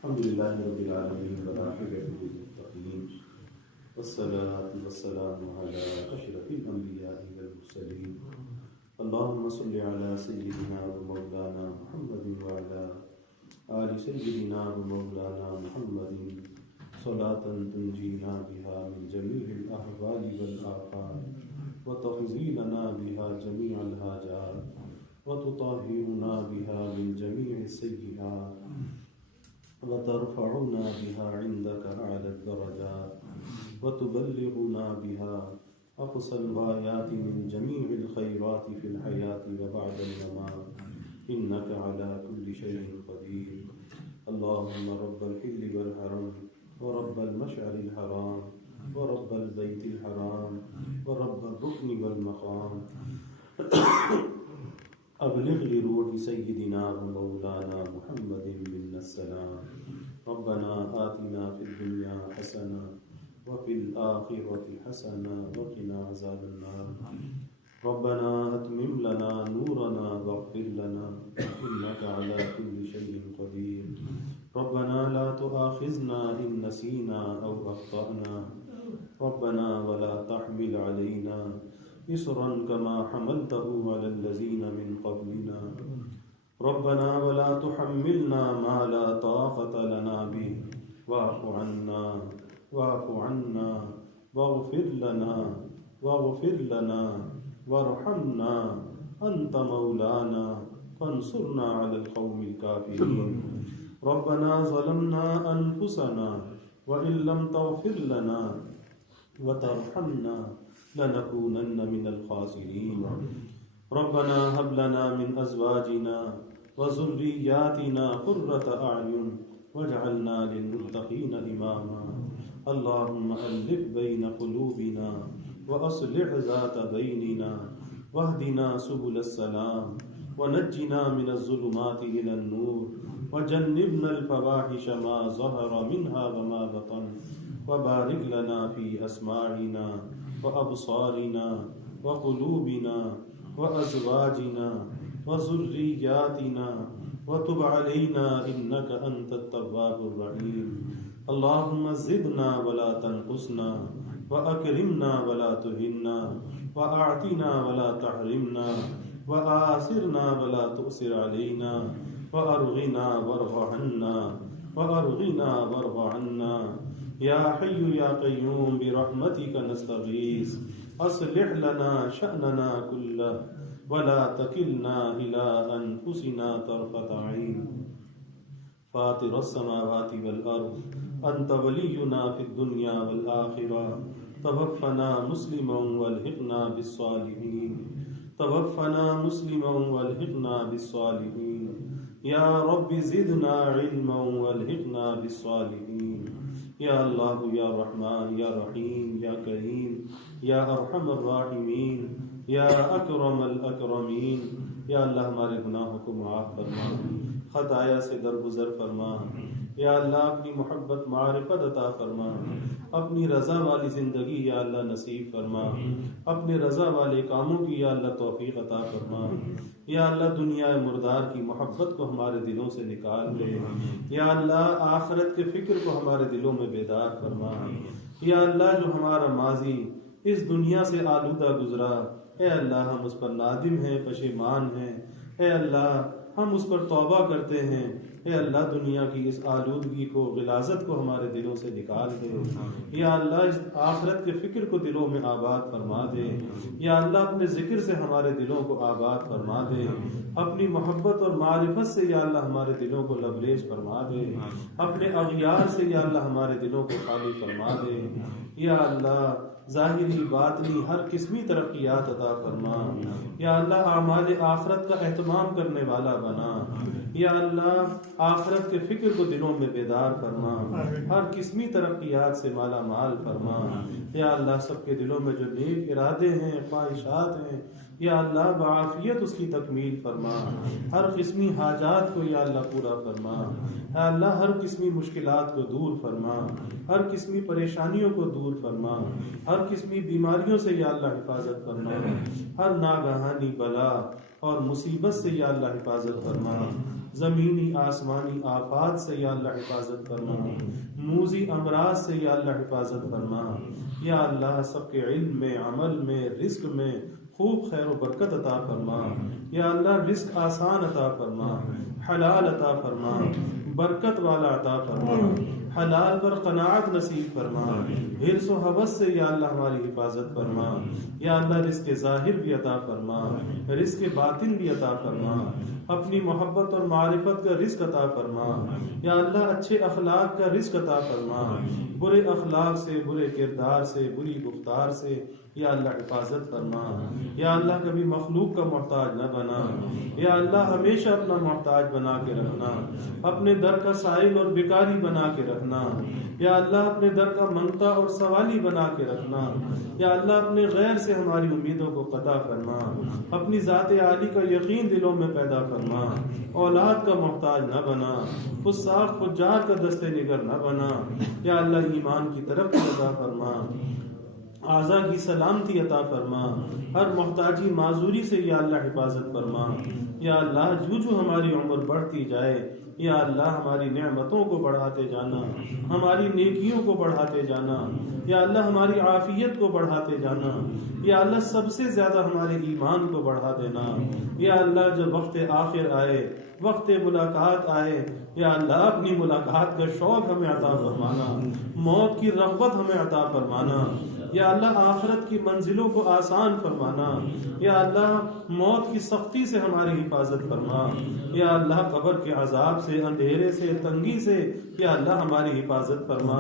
الحمدللہ رب العالمین والعاقبۃ للمتقین والصلاة والسلام علی اشرف الانبیاء والمرسلین اللہم صل علی سیدنا و مولانا محمد وعلی آل سیدنا و مولانا محمد صلاة تنجینا بها من جمیع الاحوال والآفات وتحزیننا بها جمیع الحاجات وتطہرنا بها من جمیع السیئات وترفعنا بها عندك أعلى الدرجات وتبلغنا بها أقصى الغايات من جميع الخيرات في الحياة وبعد الممات إنك على كل شيء قدير اللهم رب الحل والحرم ورب المشعر الحرام ورب البيت الحرام ورب الركن والمقام ابلغ لروح سيدنا ومولانا محمد منا السلام ربنا آتنا في الدنيا حسنة وفي الآخرة حسنة وقنا عذاب النار ربنا أتمم لنا نورنا واغفر لنا إنك على كل شيء قدير ربنا لا تؤاخذنا إن نسينا أو أخطأنا ربنا ولا تحمل علينا إصرا كما حملته على الذين من قبلنا ربنا ولا تحملنا ما لا طاقة لنا به واعف عنا واغفر لنا وارحمنا أنت مولانا فانصرنا على القوم الكافرين ربنا ظلمنا أنفسنا وإن لم تغفر لنا وترحمنا لنكونن من الخاسرين ربنا هب لنا من أزواجنا وذرياتنا قرة أعين واجعلنا للمتقين إماما اللهم ألف بين قلوبنا وأصلح ذات بيننا واهدنا سبل السلام ونجنا من الظلمات إلى النور وجنبنا الفواحش ما ظهر منها وما بطن وبارك لنا في أسماعنا وأبصارنا وقلوبنا وأزواجنا وذرياتنا وتب علينا إنك أنت التواب الرحيم اللهم زدنا ولا تنقصنا وأكرمنا ولا تهنا وأعطنا ولا تحرمنا وآثرنا ولا تؤثر علينا وأرغنا وارض عنا وأرغنا وارض عنا يا حي يا قيوم برحمتك نستغيث أصلح لنا شأننا كله ولا تكلنا إلى أنفسنا طرفة عين فاطر السماوات والأرض أنت ولينا في الدنيا والآخرة توفنا مسلما والحقنا بالصالحين توفنا مسلما والحقنا بالصالحين يا رب زدنا علما والحقنا بالصالحين یا اللہ یا رحمان یا رحیم یا کریم یا ارحم الراحمین یا اکرم الاکرمین یا اللہ ہمارے گناہوں کو معاف فرما خطایا سے درگزر فرما یا اللہ اپنی محبت معرفت عطا فرما اپنی رضا والی زندگی یا اللہ نصیب فرما اپنے رضا والے کاموں کی یا اللہ توفیق عطا فرما یا اللہ دنیا مردار کی محبت کو ہمارے دلوں سے نکال دے یا اللہ آخرت کے فکر کو ہمارے دلوں میں بیدار فرما یا اللہ جو ہمارا ماضی اس دنیا سے آلودہ گزرا اے اللہ ہم اس پر نادم ہیں پشیمان ہیں اے اللہ ہم اس پر توبہ کرتے ہیں اے اللہ دنیا کی اس آلودگی کو غلاظت کو ہمارے دلوں سے نکال دے یا اللہ اس آخرت کے فکر کو دلوں میں آباد فرما دے یا اللہ اپنے ذکر سے ہمارے دلوں کو آباد فرما دے اپنی محبت اور معرفت سے یا اللہ ہمارے دلوں کو لبریز فرما دے اپنے اغیار سے یا اللہ ہمارے دلوں کو خالی فرما دے یا اللہ ظاہری باطنی ہر قسمی ترقیات عطا فرما یا اللہ اعمال آخرت کا اہتمام کرنے والا بنا یا اللہ آخرت کے فکر کو دلوں میں بیدار فرما ہر قسمی ترقیات سے مالا مال فرما یا اللہ سب کے دلوں میں جو نیک ارادے ہیں خواہشات ہیں یا اللہ بعافیت اس کی تکمیل فرما ہر قسمی حاجات کو یا اللہ پورا فرما یا اللہ ہر قسمی مشکلات کو دور فرما ہر قسمی پریشانیوں کو دور فرما ہر قسمی بیماریوں سے یا اللہ حفاظت فرما ہر ناگہانی بلا اور مصیبت سے یا اللہ حفاظت فرما زمینی آسمانی آفات سے یا اللہ حفاظت فرما موذی امراض سے یا اللہ حفاظت فرما یا اللہ سب کے علم میں عمل میں رزق میں خوب خیر و برکت عطا فرما یا اللہ رزق آسان عطا فرما حلال عطا فرما برکت والا عطا فرما حلال پر قناعت نصیب فرما حرص و حوث سے یا اللہ ہماری حفاظت فرما یا اللہ رزق ظاہر بھی عطا فرما رزق باطن بھی عطا فرما اپنی محبت اور معرفت کا رزق عطا فرما یا اللہ اچھے اخلاق کا رزق عطا فرما برے اخلاق سے برے کردار سے بری گفتار سے یا اللہ حفاظت فرما یا اللہ کبھی مخلوق کا محتاج نہ بنا یا اللہ ہمیشہ اپنا محتاج بنا کے رکھنا اپنے در کا سائل اور بیکاری بنا کے رکھنا یا اللہ اپنے در کا منگتا اور سوالی بنا کے رکھنا یا اللہ اپنے غیر سے ہماری امیدوں کو قطع فرما اپنی ذات عالی کا یقین دلوں میں پیدا فرما اولاد کا محتاج نہ بنا فساق فجار کا دست نگر نہ بنا یا اللہ ایمان کی ترقی عطا فرما اعضاء کی سلامتی عطا فرما ہر محتاجی معذوری سے یا اللہ حفاظت فرما یا اللہ جو ہماری عمر بڑھتی جائے یا اللہ ہماری نعمتوں کو بڑھاتے جانا ہماری نیکیوں کو بڑھاتے جانا یا اللہ ہماری عافیت کو بڑھاتے جانا یا اللہ سب سے زیادہ ہمارے ایمان کو بڑھا دینا یا اللہ جب وقت آخر آئے وقت ملاقات آئے یا اللہ اپنی ملاقات کا شوق ہمیں عطا فرمانا موت کی رغبت ہمیں عطا فرمانا یا اللہ آخرت کی منزلوں کو آسان فرمانا، یا اللہ موت کی سختی سے ہماری حفاظت فرما، یا اللہ قبر کے عذاب سے، اندھیرے سے، تنگی سے یا اللہ ہماری حفاظت فرما،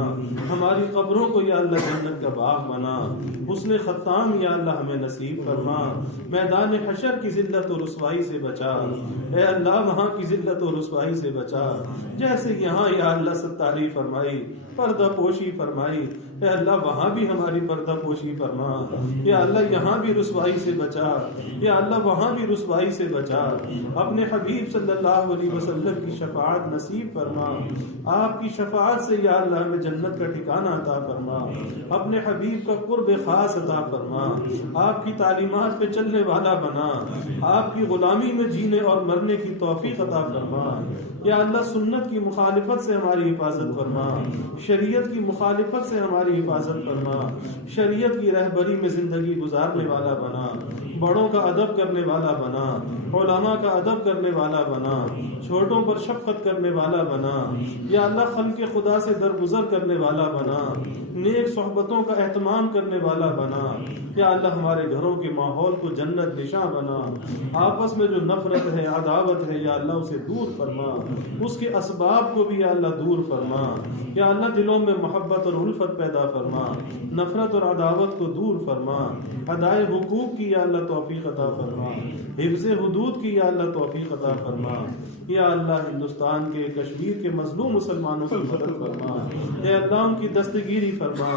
ہماری قبروں کو یا اللہ جنت کا باغ بنا، حسن ختام یا اللہ ہمیں نصیب فرما، میدان حشر کی ذلت و رسوائی سے بچا، اے اللہ وہاں کی ذلت و رسوائی سے بچا، جیسے یہاں یا اللہ ستاری فرمائی، پردہ پوشی فرمائی، اے اللہ وہاں بھی ہماری پردہ پوشی فرما، یا اللہ یہاں بھی رسوائی سے بچا، یا اللہ وہاں بھی رسوائی سے بچا، اپنے حبیب صلی اللہ علیہ وسلم کی شفاعت نصیب فرما، آپ کی شفاعت سے یا اللہ ہمیں جنت کا ٹھکانہ عطا فرما، اپنے حبیب کا قرب خاص عطا فرما، آپ کی تعلیمات پہ چلنے والا بنا، آپ کی غلامی میں جینے اور مرنے کی توفیق عطا فرما، یا اللہ سنت کی مخالفت سے ہماری حفاظت فرما، شریعت کی مخالفت سے ہماری حفاظت فرما، شریعت کی رہبری میں زندگی گزارنے والا بنا، بڑوں کا ادب کرنے والا بنا، علماء کا ادب کرنے والا بنا، چھوٹوں پر شفقت کرنے والا بنا، یا اللہ خلق خدا سے درگزر کرنے والا بنا، نیک صحبتوں کا اہتمام کرنے والا بنا، یا اللہ ہمارے گھروں کے ماحول کو جنت نشاں بنا، آپس میں جو نفرت ہے، عداوت ہے یا اللہ اسے دور فرما، اس کے اسباب کو بھی یا اللہ دور فرما، یا اللہ دلوں میں محبت اور الفت پیدا فرما، نفرت اور عداوت کو دور فرما، ادائے حقوق کی یا اللہ توفیق عطا فرما، حفظ حدود کی یا اللہ توفیق عطا فرما، یا اللہ ہندوستان کے، کشمیر کے مظلوم مسلمانوں کی مدد فرما، یا اللہ ان کی دستگیری فرما،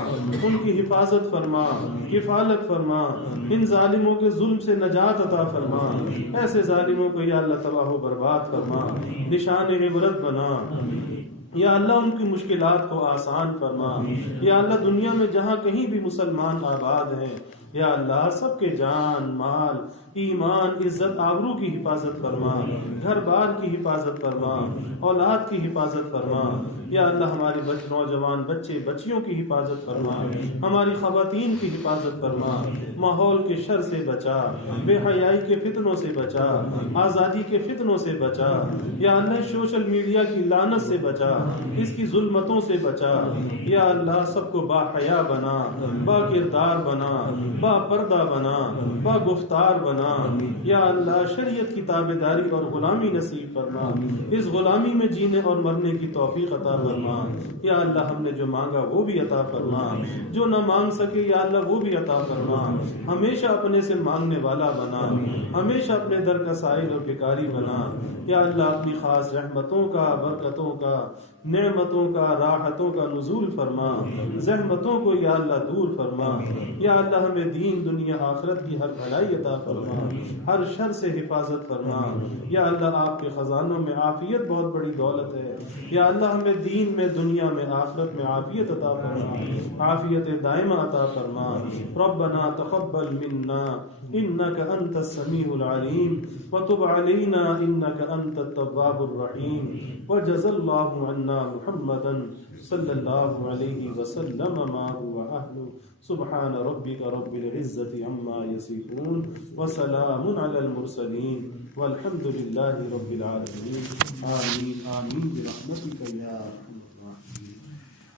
ان کی حفاظت فرما، کفالت فرما، ان ظالموں کے ظلم سے نجات عطا فرما، ایسے ظالموں کو یا اللہ تباہ و برباد فرما، نشان عبرت بنا، یا اللہ ان کی مشکلات کو آسان فرما، یا اللہ دنیا میں جہاں کہیں بھی مسلمان آباد ہیں یا اللہ سب کے جان، مال، ایمان، عزت، آبرو کی حفاظت فرما، گھر بار کی حفاظت فرما، اولاد کی حفاظت فرما، یا اللہ ہمارے نوجوان بچے بچیوں کی حفاظت فرما، ہماری خواتین کی حفاظت فرما، ماحول کے شر سے بچا، بے حیائی کے فتنوں سے بچا، آزادی کے فتنوں سے بچا، یا اللہ سوشل میڈیا کی لعنت سے بچا، اس کی ظلمتوں سے بچا، یا اللہ سب کو با حیا بنا، با کردار بنا، با پردہ بنا، با گفتار بنا، یا اللہ شریعت کی تابعداری اور غلامی نصیب فرما، اس غلامی میں جینے اور مرنے کی توفیق عطا فرما، یا اللہ ہم نے جو مانگا وہ بھی عطا فرما، جو نہ مانگ سکے یا اللہ وہ بھی عطا فرما، ہمیشہ اپنے سے مانگنے والا بنا، ہمیشہ اپنے در کا سائل اور بھکاری بنا، یا اللہ اپنی خاص رحمتوں کا، برکتوں کا، نعمتوں کا، راحتوں کا نزول فرما، زحمتوں کو یا اللہ دور فرما، یا اللہ ہمیں دین دنیا آخرت کی ہر بھلائی عطا فرما، ہر شر سے حفاظت فرما، یا اللہ آپ کے خزانوں میں عافیت بہت بڑی دولت ہے، یا اللہ ہمیں دین میں، دنیا میں، آخرت میں عافیت عطا فرما، عافیت دائمہ عطا فرما، ربنا تقبل منا انك انت السميع العليم وتب علينا انك انت التواب الرحيم وجزى الله عنا محمدا صلى الله عليه وسلم ما هو اهله سبحان ربك رب العزة عما يصفون وسلام على المرسلين والحمد لله رب العالمين آمين آمين برحمتك يا